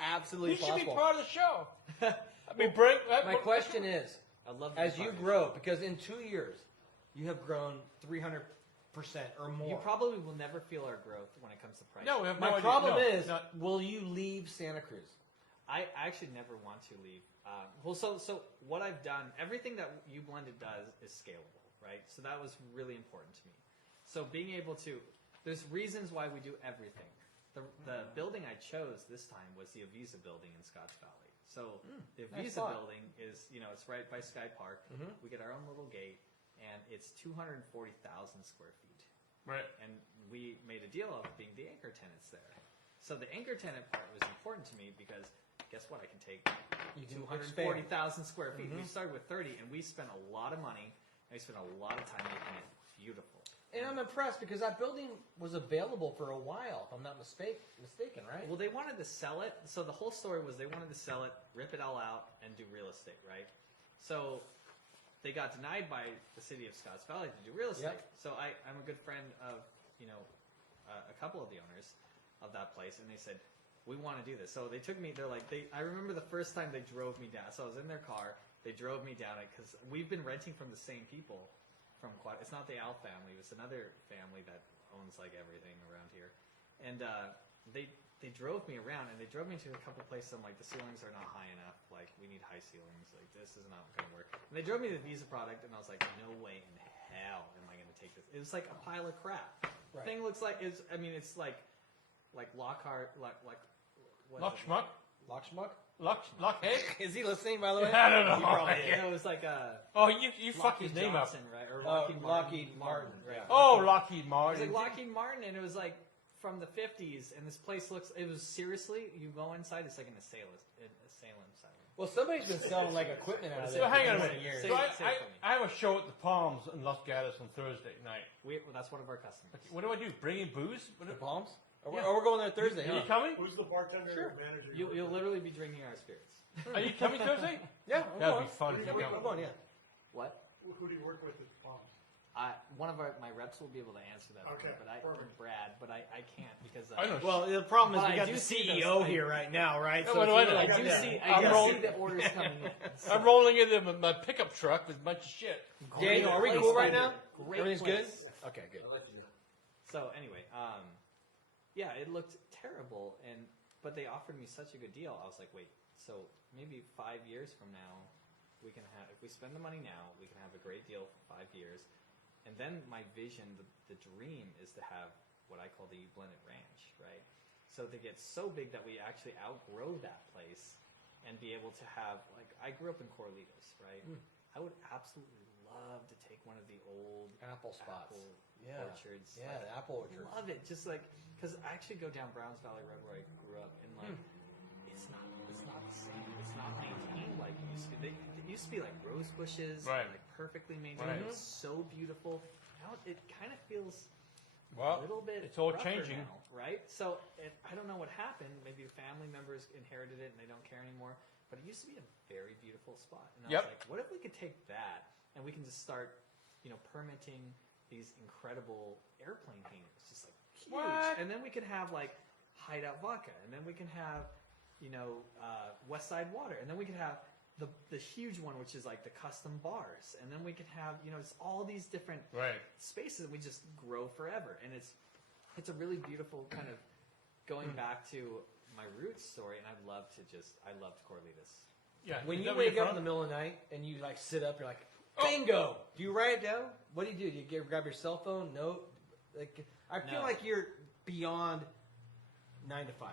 absolutely You should be possible. part of the show. I mean, bring. My question is, I love the as you department. grow, because in 2 years, you have grown 300% or more. You probably will never feel our growth when it comes to price. No, we have My no idea. problem No, is, not- will you leave Santa Cruz? I actually never want to leave. So what I've done, everything that Ublendit does is scalable, right? So that was really important to me. So being able to, there's reasons why we do everything. The building I chose this time was the Avisa building in Scotch Valley. So the nice Avisa spot. building is, it's right by Sky Park. We get our own little gate, and it's 240,000 square feet. Right. And we made a deal of being the anchor tenants there. So the anchor tenant part was important to me because guess what? I can take You can 240,000 square feet. We started with 30, and we spent a lot of money. And we spent a lot of time making it beautiful. And I'm impressed because that building was available for a while, if I'm not mistaken, right? Well, they wanted to sell it. So the whole story was they wanted to sell it, rip it all out, and do real estate, right? So they got denied by the city of Scotts Valley to do real estate. Yep. So I'm a good friend of, a couple of the owners of that place, and they said, we want to do this. So they took me, I remember the first time they drove me down. So I was in their car, they drove me down it, because we've been renting from the same people from it's not the Al family, it's another family that owns like everything around here. And they drove me around, and they drove me to a couple places. I'm like, the ceilings are not high enough. Like, we need high ceilings. Like, this is not going to work. And they drove me to the Visa product, and I was like, no way in hell am I going to take this. It was like a pile of crap. Right. thing looks like is. I mean, it's like Lockhart, what is Lock it? schmuck? Lock schmuck? Lockhead? Is he listening, by the way? I don't know. He probably is. Yeah, it was like Oh, you fucked his Lockheed name up. Johnson, right? Or Lockheed Martin. right? Oh, Lockheed It was Martin. like Lockheed Martin, and it was like from the 50s, and this place looks. It was seriously. You go inside, it's like an assailant site. Well, somebody's been selling like equipment out of So there. hang for on a many minute. years. Say- So it for me. I have a show at the Palms in Los Gatos on Thursday night. Well, that's one of our customers. What do I do? Bring in booze? The Palms? Or Yeah. we're going there Thursday, Are you huh? coming? Who's the bartender Sure. or manager? You'll literally be drinking our spirits. Are you coming Thursday? Yeah, I'm That'd going. be fun. Yeah, to go. I'm going, yeah. What? Who do you work with at Palms? One of my reps will be able to answer that. Okay, but perfect. Brad, but I can't because I know. Well, the problem is But we I got do the see CEO those- here right now, right? Yeah, what do I know? I it's do like- see I'm I rolling- see the orders coming in. So, I'm rolling in there with my pickup truck with a bunch of shit. Daniel, are we Great cool right place, now? Great Everything's place. good? Okay, good. I'll let you know. So anyway, yeah, it looked terrible, but they offered me such a good deal. I was like, wait, so maybe 5 years from now, we can have, if we spend the money now, we can have a great deal for 5 years. And then my vision, the dream is to have what I call the Ublendit Ranch, right? So to get so big that we actually outgrow that place and be able to have, like, I grew up in Corlitos, right? I would absolutely love to take one of the old Apple spots. Yeah. orchards. Yeah, like, the apple orchard. Love it. Just like, because I actually go down Browns Valley Road where I grew up, and like, it's not the same. It's not maintained like it used to be. It used to be like rose bushes, Right. and, like perfectly maintained. Right. It's so beautiful. Now it kind of feels Well, a little bit. it's all rougher changing. now, right? So I don't know what happened. Maybe the family members inherited it and they don't care anymore. But it used to be a very beautiful spot. And I Yep. was like, what if we could take that and we can just start, permitting these incredible airplane hangars, just like huge. What? And then we could have like Hideout Vodka, and then we can have, West Side Water, and then we could have the huge one, which is like the custom bars, and then we could have, it's all these different Right. spaces, and we just grow forever. And it's a really beautiful kind of going back to my roots story, and I loved Corlitos. Yeah. When Is you that where wake you're up in from? the middle of the night and you like sit up, you're like, bingo! Do you write it down? What do? Do you grab your cell phone, note? Like, I feel No. like you're beyond 9 to 5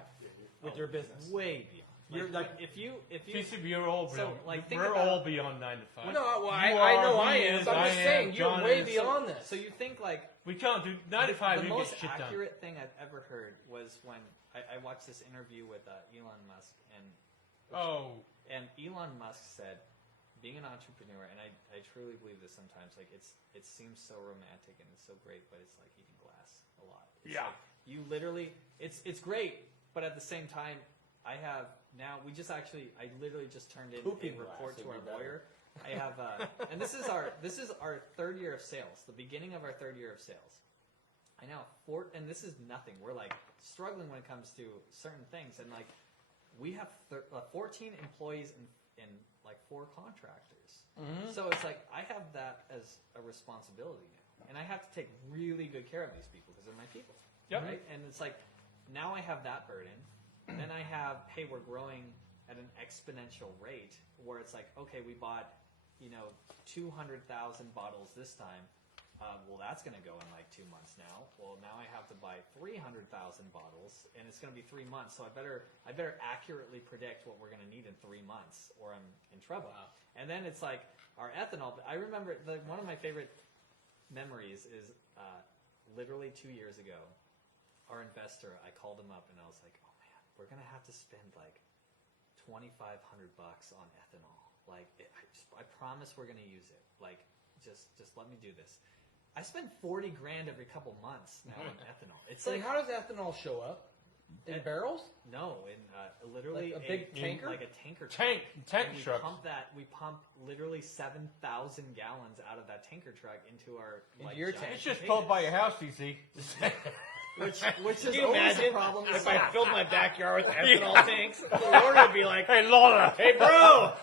with your business. Way beyond. You're like, if you TCB, you're all So, beyond. like, think we're about- all beyond 9 to 5. no, well, I You know are, I he am. is, But I'm I just am, saying, you're John way is. beyond this. so you think like We can't do 9 to 5. the We most get shit done. accurate thing I've ever heard was when I watched this interview with Elon Musk, and Elon Musk said, being an entrepreneur, and I truly believe this sometimes, like it seems so romantic and it's so great, but it's like eating glass a lot. It's Yeah. like you literally, it's great, but at the same time, I literally just turned in Pooping a report glass to would our be better. lawyer. I have, and this is our third year of sales, the beginning of our third year of sales. I now and this is nothing. We're like struggling when it comes to certain things, and like we have 14 employees and like 4 contractors. So it's like I have that as a responsibility now, and I have to take really good care of these people because they're my people. Yep. Right? And it's like now I have that burden. And then I have, hey, we're growing at an exponential rate where it's like, okay, we bought, 200,000 bottles this time. Well, that's going to go in like 2 months now. Well, now I have to buy 300,000 bottles, and it's going to be 3 months. So I better accurately predict what we're going to need in 3 months, or I'm in trouble. Wow. And then it's like our ethanol. I remember one of my favorite memories is literally 2 years ago. Our investor, I called him up and I was like, "Oh man, we're gonna have to spend like $2,500 on ethanol. Like, I promise we're gonna use it. Like, just let me do this." I spend $40,000 every couple months now on ethanol. It's So like how does ethanol show up? In barrels? no, in literally Like a big tanker? like a tanker Tank And we trucks. We pump literally 7,000 gallons out of that tanker truck into our Into your giant tank. It's just containers. pulled by your house, DC. which Can is you always imagine a problem. if I filled my backyard with ethanol Yeah. tanks? The Lord would be like, Hey, Lorna. "Hey, bro,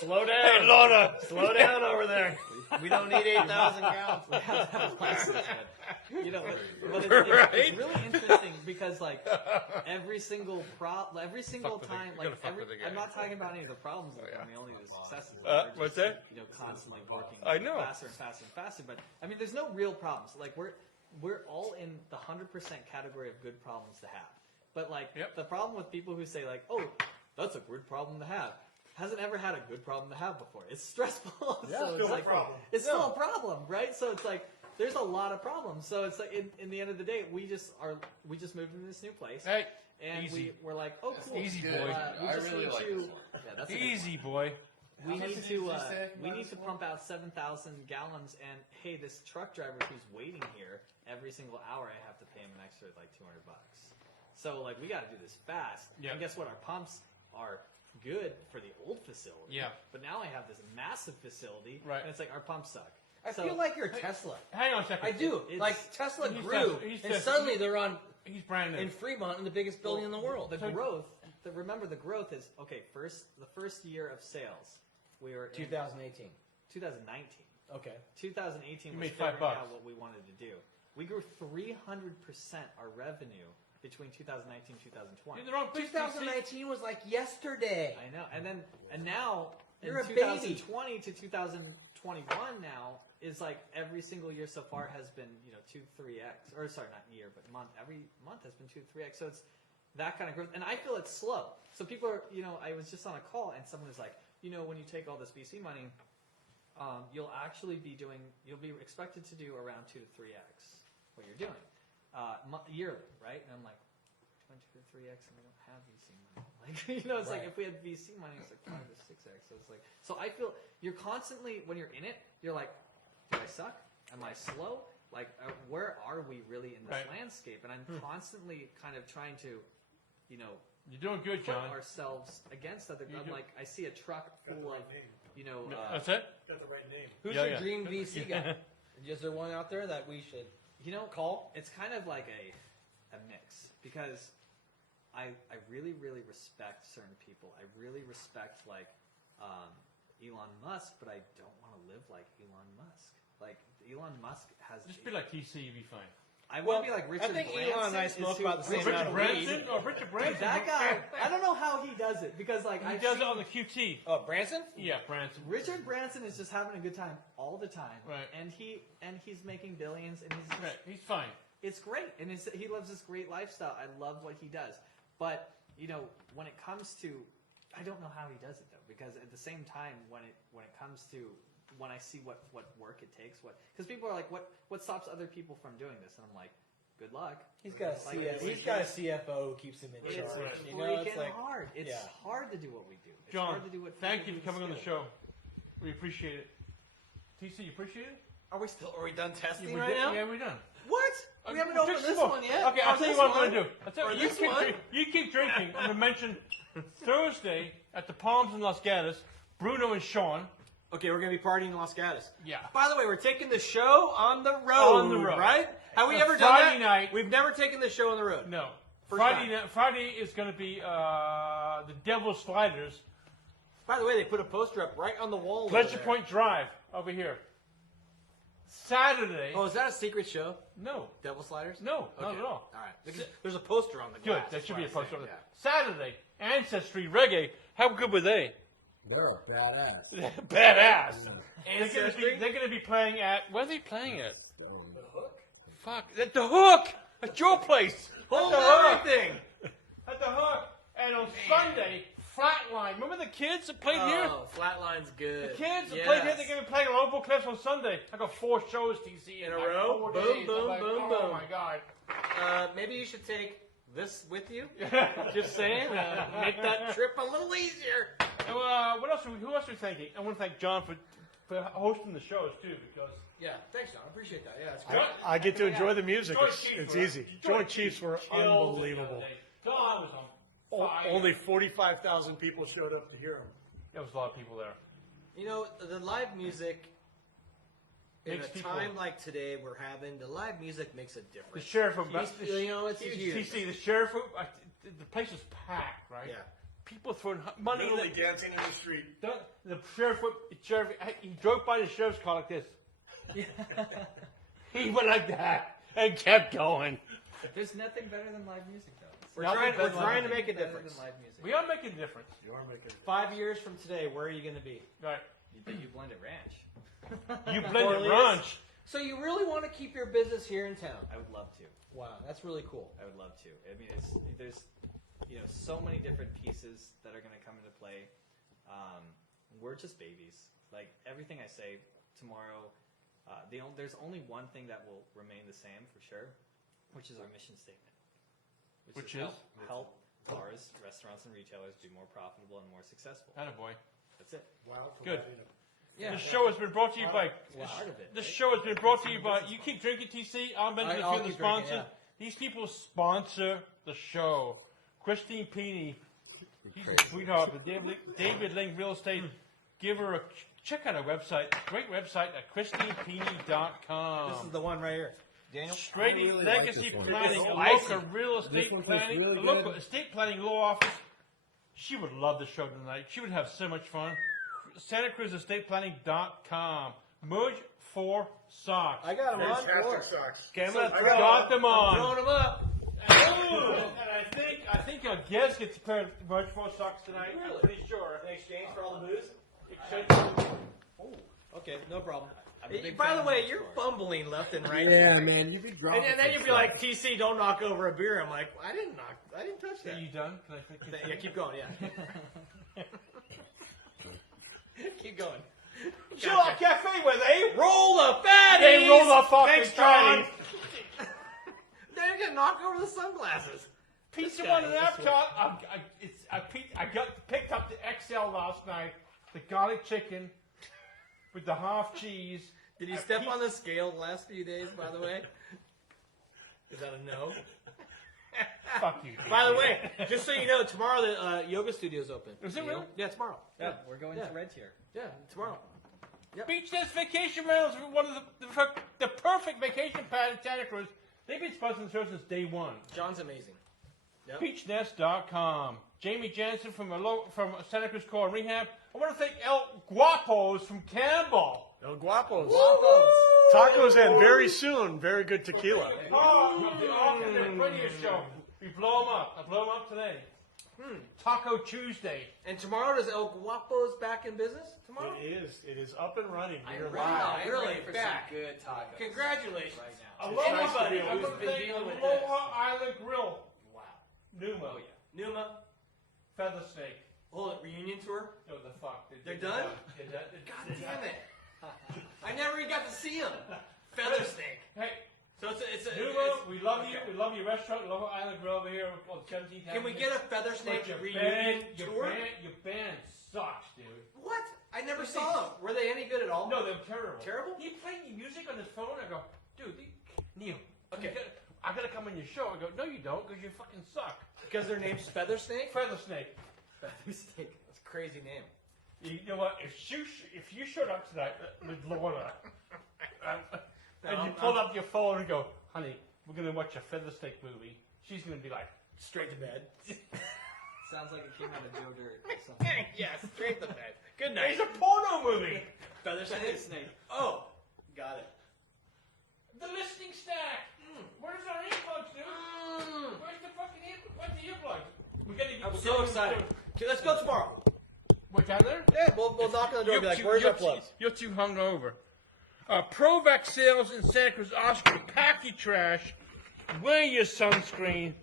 slow down. Hey, Lorna. Slow down over there. We don't need 8,000 gallons." We have to have license, but it's Right? really interesting because like every single Fuck with the- time, you're like gonna fuck with the guy. I'm not talking about any of the problems with yeah. them, only the successes. We're just, what's that? Constantly working I know. faster and faster and faster. But I mean, there's no real problems. Like we're all in the 100% category of good problems to have. But like Yep. the problem with people who say like, "Oh, that's a good problem to have," hasn't ever had a good problem to have before. It's stressful. Yeah, so still it's a like problem. it's still a problem, right? So it's like there's a lot of problems. So it's like in the end of the day, we just moved into this new place. Hey, And easy. we're like, oh, cool. Easy, Good. boy. We I just really need like to. this one. Yeah, that's a good Easy, one. boy. We How much need did to. you just say We need minus to one? pump out 7,000 gallons. And hey, this truck driver who's waiting here every single hour, I have to pay him an extra like $200. So like we got to do this fast. Yeah. And guess what? Our pumps are good for the old facility. Yeah. But now I have this massive facility, Right. and it's like our pumps suck. I So- feel like you're Tesla. Hang on a second. I do. It's- Like Tesla he's grew, Tesla. He's and Tesla. suddenly they're on He's brand new. in Fremont in the biggest building in the world. The So- growth. Remember, the growth is okay. The first year of sales, we were in 2018. 2019. Okay. 2018 You was made $5 figuring out what we wanted to do. We grew 300% our revenue between 2019 and 2020. You're the wrong place, 2019 was like yesterday. I know. And now You're in a baby. 2020 to 2021 now is like every single year so far has been 2-3x, or sorry, not year but month. Every month has been 2-3x. So it's that kind of growth, and I feel it's slow. So people are I was just on a call and someone was like, when you take all this VC money, you'll be expected to do around 2 to 3x what you're doing yearly, right? And I'm like, 2 to 3x, and we don't have VC money. Like, it's like Right. if we had VC money, it's like 5 to 6x. So it's like, so I feel you're constantly when you're in it, you're like, do I suck? Am I slow? Like, where are we really in this Right. landscape? And I'm constantly kind of trying to, You're doing good, put John. ourselves against other. You I'm do- like, I see a truck Got the full right of, name. That's it? Got the right name. Who's Yeah, your yeah. dream VC guy? Is there one out there that we should call? It's kind of like a mix because I really, really respect certain people. I really respect like Elon Musk, but I don't want to live like Elon Musk. Like Elon Musk has. Just be like TC, you'll be fine. I want to be like Richard. I think Branson Elon and I is smoke who- about the same Richard amount of Branson? weed. Oh, Richard Branson. That guy, I don't know how he does it because like He I've does it seen- on the QT. Oh, Branson? Yeah, Branson. Richard Branson is just having a good time all the time, Right. And he's making billions, and he's Right, he's fine. it's great, and he lives this great lifestyle. I love what he does, but when it comes to, I don't know how he does it though, because at the same time, when it comes to when I see what work it takes, because people are like, what stops other people from doing this, and I'm like, good luck. He's got a Like, he's got a CFO who keeps him in It's charge. right. You know, it's freaking like hard. It's yeah. hard to do what we do. It's John, hard to do what thank people you for do coming on the still. show. We appreciate it. TC, you appreciate it? Are we done testing Yeah, we right did- now? Yeah, we're done. What? We haven't opened Drink this some more. one yet. Okay, I'll Or tell you this what I'm one? going to do. I'll tell Or you, this one? you keep drinking. I'm going to mention Thursday at the Palms in Los Gatos, Bruno and Sean. Okay, we're gonna be partying in Los Gatos. Yeah. By the way, we're taking the show on the road. On the road. right? Have we A ever done Friday that? night. We've never taken the show on the road. No. First Friday, time. Friday is going to be the Devil Sliders, By the way, they put a poster up right on the wall. over Pleasure there. Point Drive over here. Saturday. Oh, is that a secret show? No. Devil Sliders? No, not Okay. at all. All right. Because there's a poster on the Good. glass. That that's should what be a I'm poster. saying, Saturday, Ancestry Reggae. How good were they? They're a badass. Badass. Ancestry? They're going to be playing at. Where are they playing at? The Hook? Fuck. At the Hook. At your place. Hold at the Hook. everything. At the Hook. And on Sunday, Flatline. Remember the kids that played here? Oh, Flatline's good. The kids that Yes. played here, they're going to be playing on Opal Cliffs on Sunday. I got 4 shows, TC. In a like row? 4 Boom, days. boom, I'm like, boom, oh boom. my God. Maybe you should take this with you. Just saying. Make that trip a little easier. What else? Who else are we thanking? I want to thank John for hosting the shows too, because Yeah, thanks, John. I appreciate that. Yeah, it's great. I get to enjoy the music. Joint It's, Chiefs it's were- easy. Joint Chiefs were killed it the other unbelievable. day. John was on fire. Only 45,000 people showed up to hear him. There was a lot of people there. You know, the live music, in Makes a people- time like today we're having, the live music makes a The difference. sheriff of You know, it's huge. TC, the sheriff, the place was packed, right? Yeah. People throwing money. Literally dancing in the street. The sheriff, he drove by the sheriff's car like this. He went like that and kept going. There's nothing better than live music, though. We're Nothing trying better to than make a Better difference. than live music. We are making a difference. You are making 5 years from today, where are you going to be? Right. You blended ranch. You Or blended Liz. ranch. So you really want to keep your business here in town? I would love to. Wow, that's really cool. I would love to. I mean, there's so many different pieces that are going to come into play. We're just babies. Like everything I say tomorrow, there's only one thing that will remain the same for sure, which is our mission statement. Which is? Help bars, restaurants, and retailers be more profitable and more successful. Attaboy. That's it. Wow. Good. Yeah. This show has been brought to you by. Part of it. This show has been brought to you by. You keep drinking, TC. I'm mentioning a I'll few of the keep drinking, sponsors. These people sponsor the show. Christine Peeney, she's a sweetheart. But David Ling Real Estate. Give her a check out her website. Great website at ChristinePeeney.com. This is the one right here. Daniel? Straight really Legacy like this one. Planning, It's a spicy. local real This estate one tastes planning, really a local good. estate planning law office. She would love the show tonight. She would have so much fun. SantaCruzEstatePlanning.com. Merge 4 socks. I got him on. Fantastic socks. Okay, I'm gonna I throw got them on. throwing them up. And I think our guest gets a pair of Merge 4 socks tonight. I'm pretty sure. In exchange for all the booze? Okay, no problem. I'm a big By fan the of way, this you're store. fumbling left and right. Yeah, man, you be dropping. And then you'd be like, TC, don't knock over a beer. I'm like, I didn't touch Are that. you done? Can I Yeah, keep going, yeah. Keep going. Chill out cafe where they Roll the fatties! They roll the fucking Thanks, John. fatties. Then you're gonna knock over the sunglasses. Pizza This on guy, an this laptop. I picked up the XL last night. The garlic chicken with the half cheese. Did you step on the scale the last few days, by the way? Is that a no? Fuck you. By the way, just so you know, tomorrow the yoga studio's open. Is it Neil? really? Yeah, tomorrow. Yeah, we're going Yeah. to Red Tier. Yeah, tomorrow. Beach Nest Vacation Rentals, one of the perfect vacation pad in Santa Cruz. They've been sponsoring the show since day one. John's amazing. Yep. Beachnest.com. Jamie Jansen from Santa Cruz Core and Rehab. I want to thank El Guapos from Campbell. El Guapos. Woo! Tacos and very soon, very good tequila. Oh, the alternate radio show. We blow them up. I blow them up today. Taco Tuesday. And tomorrow does El Guapo's back in business? Tomorrow? It is up and running. We're really- live. I'm really ready for back. some good tacos. Congratulations. Right now. Aloha, nice to buddy. be able I'm to going to been thank dealing with Aloha Island Grill. Wow. Numa. Oh yeah. Numa, Feather Snake. hold it, reunion tour? No, the fuck. They're done? God damn it. I never even got to see them. Feather Snake. Hey, So it's a Numa, we love you. We love your restaurant, Aloha Island Grill over here on 17th Can we get a Feather Snake But your reunion band, tour? your band sucks, dude. What? I never saw them. Were they any good at all? No, they're terrible. Terrible? He played music on his phone. I go, dude, Neil. Okay. I gotta come on your show. I go, no, you don't, because you fucking suck. Because their name's Feather Snake? Feather Snake. Feather Snake. That's a crazy name. You know what? If you showed up tonight with Lorna, and you pulled up your phone and go, honey, we're gonna watch a Feather Snake movie, she's gonna be like, Straight to bed. Sounds like it came out of Joe Dirt or something. Yes, straight to bed. Good night. it's a porno movie. Feather Feather Snake? Snake. Oh, got it. The listening stack. Where's our earplugs, dude? Where's the fucking where's the earplugs? I'm so excited. Okay, let's go tomorrow. We're down there? Yeah, we'll knock on the door and be like, where's our plugs? You're too hungover. Provac sales in Santa Cruz. Oscar, pack your trash. Wear your sunscreen.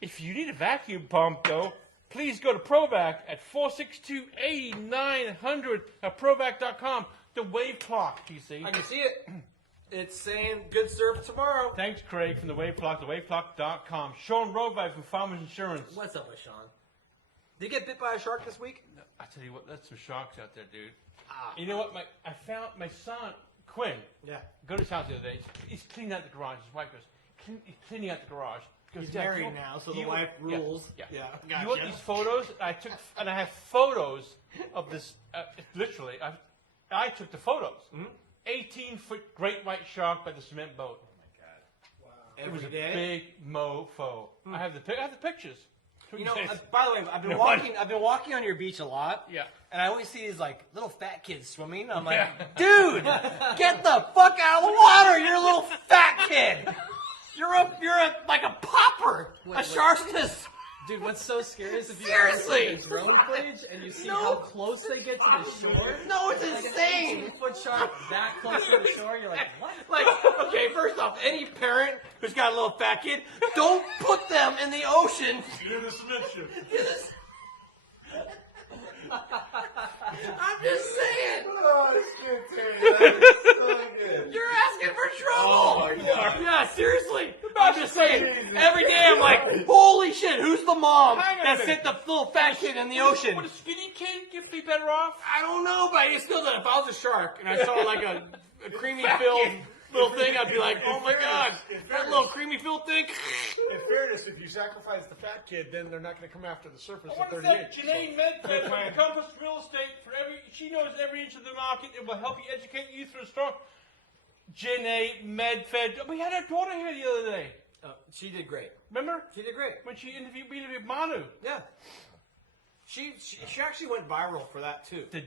If you need a vacuum pump, though, please go to Provac at 462-8900 at Provac.com. The wave clock, TC. I can see it. It's saying good surf tomorrow. Thanks, Craig, from the wave clock, thewaveclock.com. Sean Rovite from Farmers Insurance. What's up with Sean? Did you get bit by a shark this week? I tell you what, that's some sharks out there, dude. Ah. You know what? I found my son, Quinn, Yeah. go to his house the other day. He's cleaning out the garage. His wife goes, he's cleaning out the garage. Goes, He's "Dad, married you- now, so do the you- wife rules. Yeah. Yeah. You want these photos? I have photos of this. Literally, I took the photos. 18-foot great white shark by the cement boat. It was Every a day. big mofo. I have the pictures. You know, Yes. by the way, I've been walking on your beach a lot. Yeah. And I always see these like little fat kids swimming. I'm like, Yeah. dude, get the fuck out of the water! You're a little fat kid. You're like a popper. A shark's gonna Dude, what's so scary is if you Seriously! see the drone footage and you see No. how close they get to the shore. No, it's Like insane. an 18-foot shark that close to the shore, you're like, what? Like, okay, first off, any parent who's got a little fat kid, don't put them in the ocean. You're the submission. I'm just saying. Oh, shit, Terry. That is so good. You're asking for trouble. Oh, my God. Yeah, seriously. I'm just saying. Every day I'm like, holy shit, who's the mom Hang on a that minute. sent the little fat kid in the ocean? Would a skinny kid be better off? I don't know, but I still did. If I was a shark and I saw like a creamy filled little thing, I'd be like, oh my god, that little creamy filled thing. In fairness, if you sacrifice the fat kid, then they're not going to come after the surface I at want to 38. thank Janae Medford from Compass Real Estate for she knows every inch of the market and will help you educate you through the store. Janae Medford. We had her daughter here the other day. She did great. Remember? She did great. When we interviewed Manu. Yeah. She actually went viral for that too. The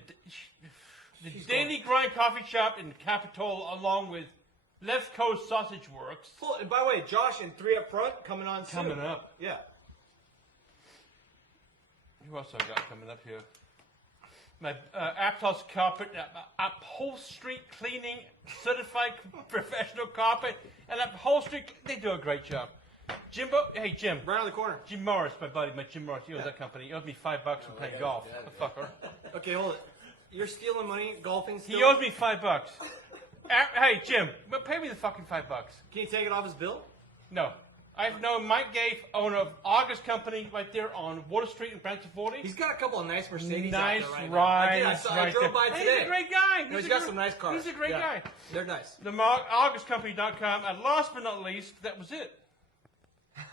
She's Daily Grind Coffee Shop in Capitol, along with Left Coast Sausage Works. Cool. And by the way, Josh and 3 Up Front coming on soon. Coming up. Yeah. Who else I got coming up here? My Aptos Carpet, upholstery cleaning, certified professional carpet, and upholstery. They do a great job. Jimbo, hey Jim. Right on the corner. Jim Morris, my buddy, Jim Morris. He owns that company. He owes me $5 for playing golf. Fucker. Okay, hold it. You're stealing money, golfing still? He owes me $5. Hey Jim, pay me the fucking $5. Can you take it off his bill? No. I've known Mike Gave, owner of August Company, right there on Water Street in Branson 40. He's got a couple of nice Mercedes Nice out there right rides. now. I drove by today. He's a great guy. He's got some nice cars. He's a great guy. They're nice. The AugustCompany.com, and last but not least, that was it. All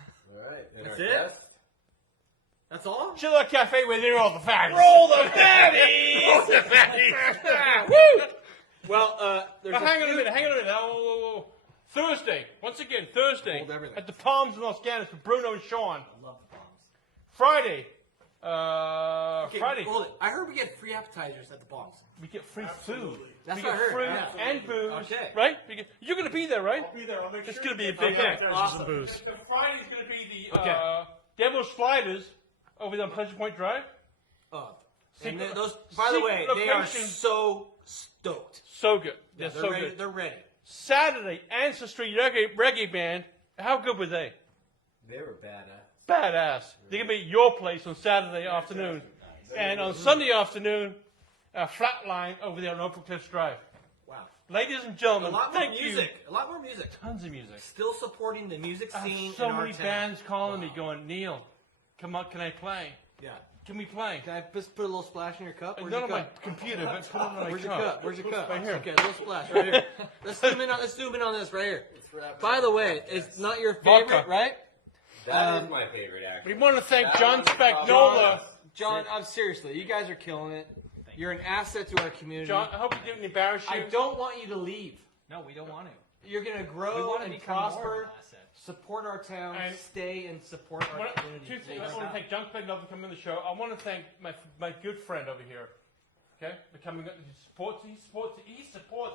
right. And That's our it? guest? That's all? Chiller Cafe where they're all the fatties. Roll the fatties! Roll the fatties! Woo! Well, there's Hang on a minute. Whoa. Thursday, once again, Thursday, Hold everything. at the Palms in Los Gatos with Bruno and Sean. I love the bombs. Friday, Okay, Friday, hold it. I heard we get free appetizers at the Bombs. we get free food. That's we what get I heard. fruit Yeah. and booze, Okay. right? You're going to be there, right? I'll be there. I'll make It's sure gonna be you a get big the day. appetizers Awesome. and booze. The Friday's going to be the Okay. Devil's Sliders over there on Pleasure Point Drive. And Secret- then those, by the way, secret they are location. so stoked. So good. Yeah, They're they're so ready. good. They're ready. Saturday, Answer Street reggae band. How good were they? They were badass. Badass. They're going to be at your place on Saturday afternoon. And on Sunday afternoon, Flatline over there on Open Cliffs Drive. Wow. Ladies and A gentlemen, lot more thank music. A lot more music. you. Tons of music. Still supporting the music I scene have so in our many town. bands calling me going, Neil, come on, can I play? Yeah. Can we play? Can I just put a little splash in your cup? Where's Not your on my cup? computer, but put it on my Where's your cup. cup? Where's your cup? Right here. Okay, a little splash right here. Let's zoom in on this right here. By the way, it's not your favorite, Vodka. right? That is my favorite actor. We want to thank That John was probably- Spagnola. John, I'm seriously, you guys are killing it. You're an asset to our community. John, I hope we didn't embarrass you. I don't want you to leave. No, we don't want to. You're gonna We grow want to and become more of prosper. an asset. Support our town. And- Stay and support our One- community. two things. please. I want to thank John Spagnola for coming on the show. I want to thank my good friend over here. Okay, for coming. He supports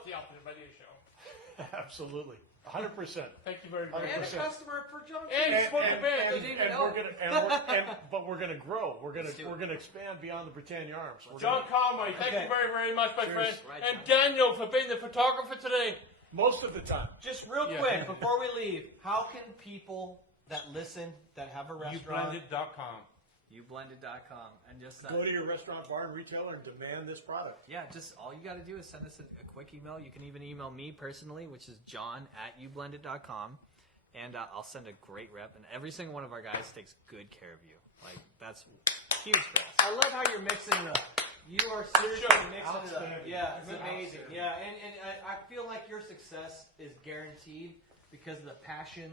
the Ultimate Radio Show. Absolutely. 100%. Thank you very much. And a 100%. customer for John. And Cena. support the band. Doesn't even know. But we're gonna grow. We're Let's do it. gonna expand beyond the Britannia Arms. We're John gonna- Conway, thank Okay. you very, very much, my Cheers. friend. Right, And John. Daniel for being the photographer today. most of the time. Just real Yeah. quick before we leave, how can people that listen that have a restaurant? Ublendit.com. Ublendit.com. And just Go to your restaurant, bar, and retailer and demand this product. yeah, just all you got to do is send us a quick email. You can even email me personally, which is john@ublendit.com, and I'll send a great rep. And every single one of our guys takes good care of you. Like, that's huge for us. I love how you're mixing it up. You are seriously mixing it up. Outstanding. Yeah, it's Outstanding. amazing. Yeah, and I feel like your success is guaranteed because of the passion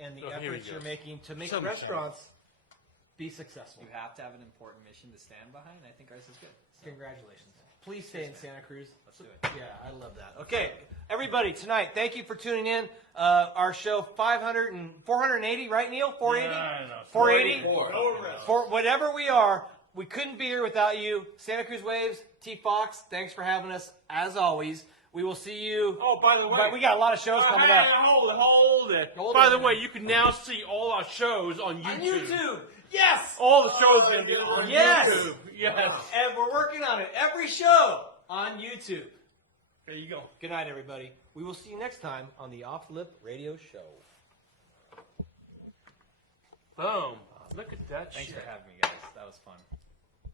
and the Oh, here efforts he you're goes. making to make Some restaurants be successful. You have to have an important mission to stand behind. I think ours is good. So, Congratulations. Please stay in Santa Cruz. let's do it. Yeah, I love that. Okay, everybody, tonight, thank you for tuning in. Our show 480, right, Neil? 480? I don't know. 480? Four. For whatever we are, we couldn't be here without you. Santa Cruz Waves, T Fox, thanks for having us, as always. We will see you. Oh, by the way. But we got a lot of shows coming Hey, up. hold it. said. Golden By the internet. way, you can now see all our shows on YouTube. On YouTube. Yes. All the shows are going to be on Yes. YouTube. Yes. And we're working on it. Every show on YouTube. There you go. Good night, everybody. We will see you next time on the Off Lip Radio Show. Boom. Look at that Thanks shit. for having me, guys. That was fun.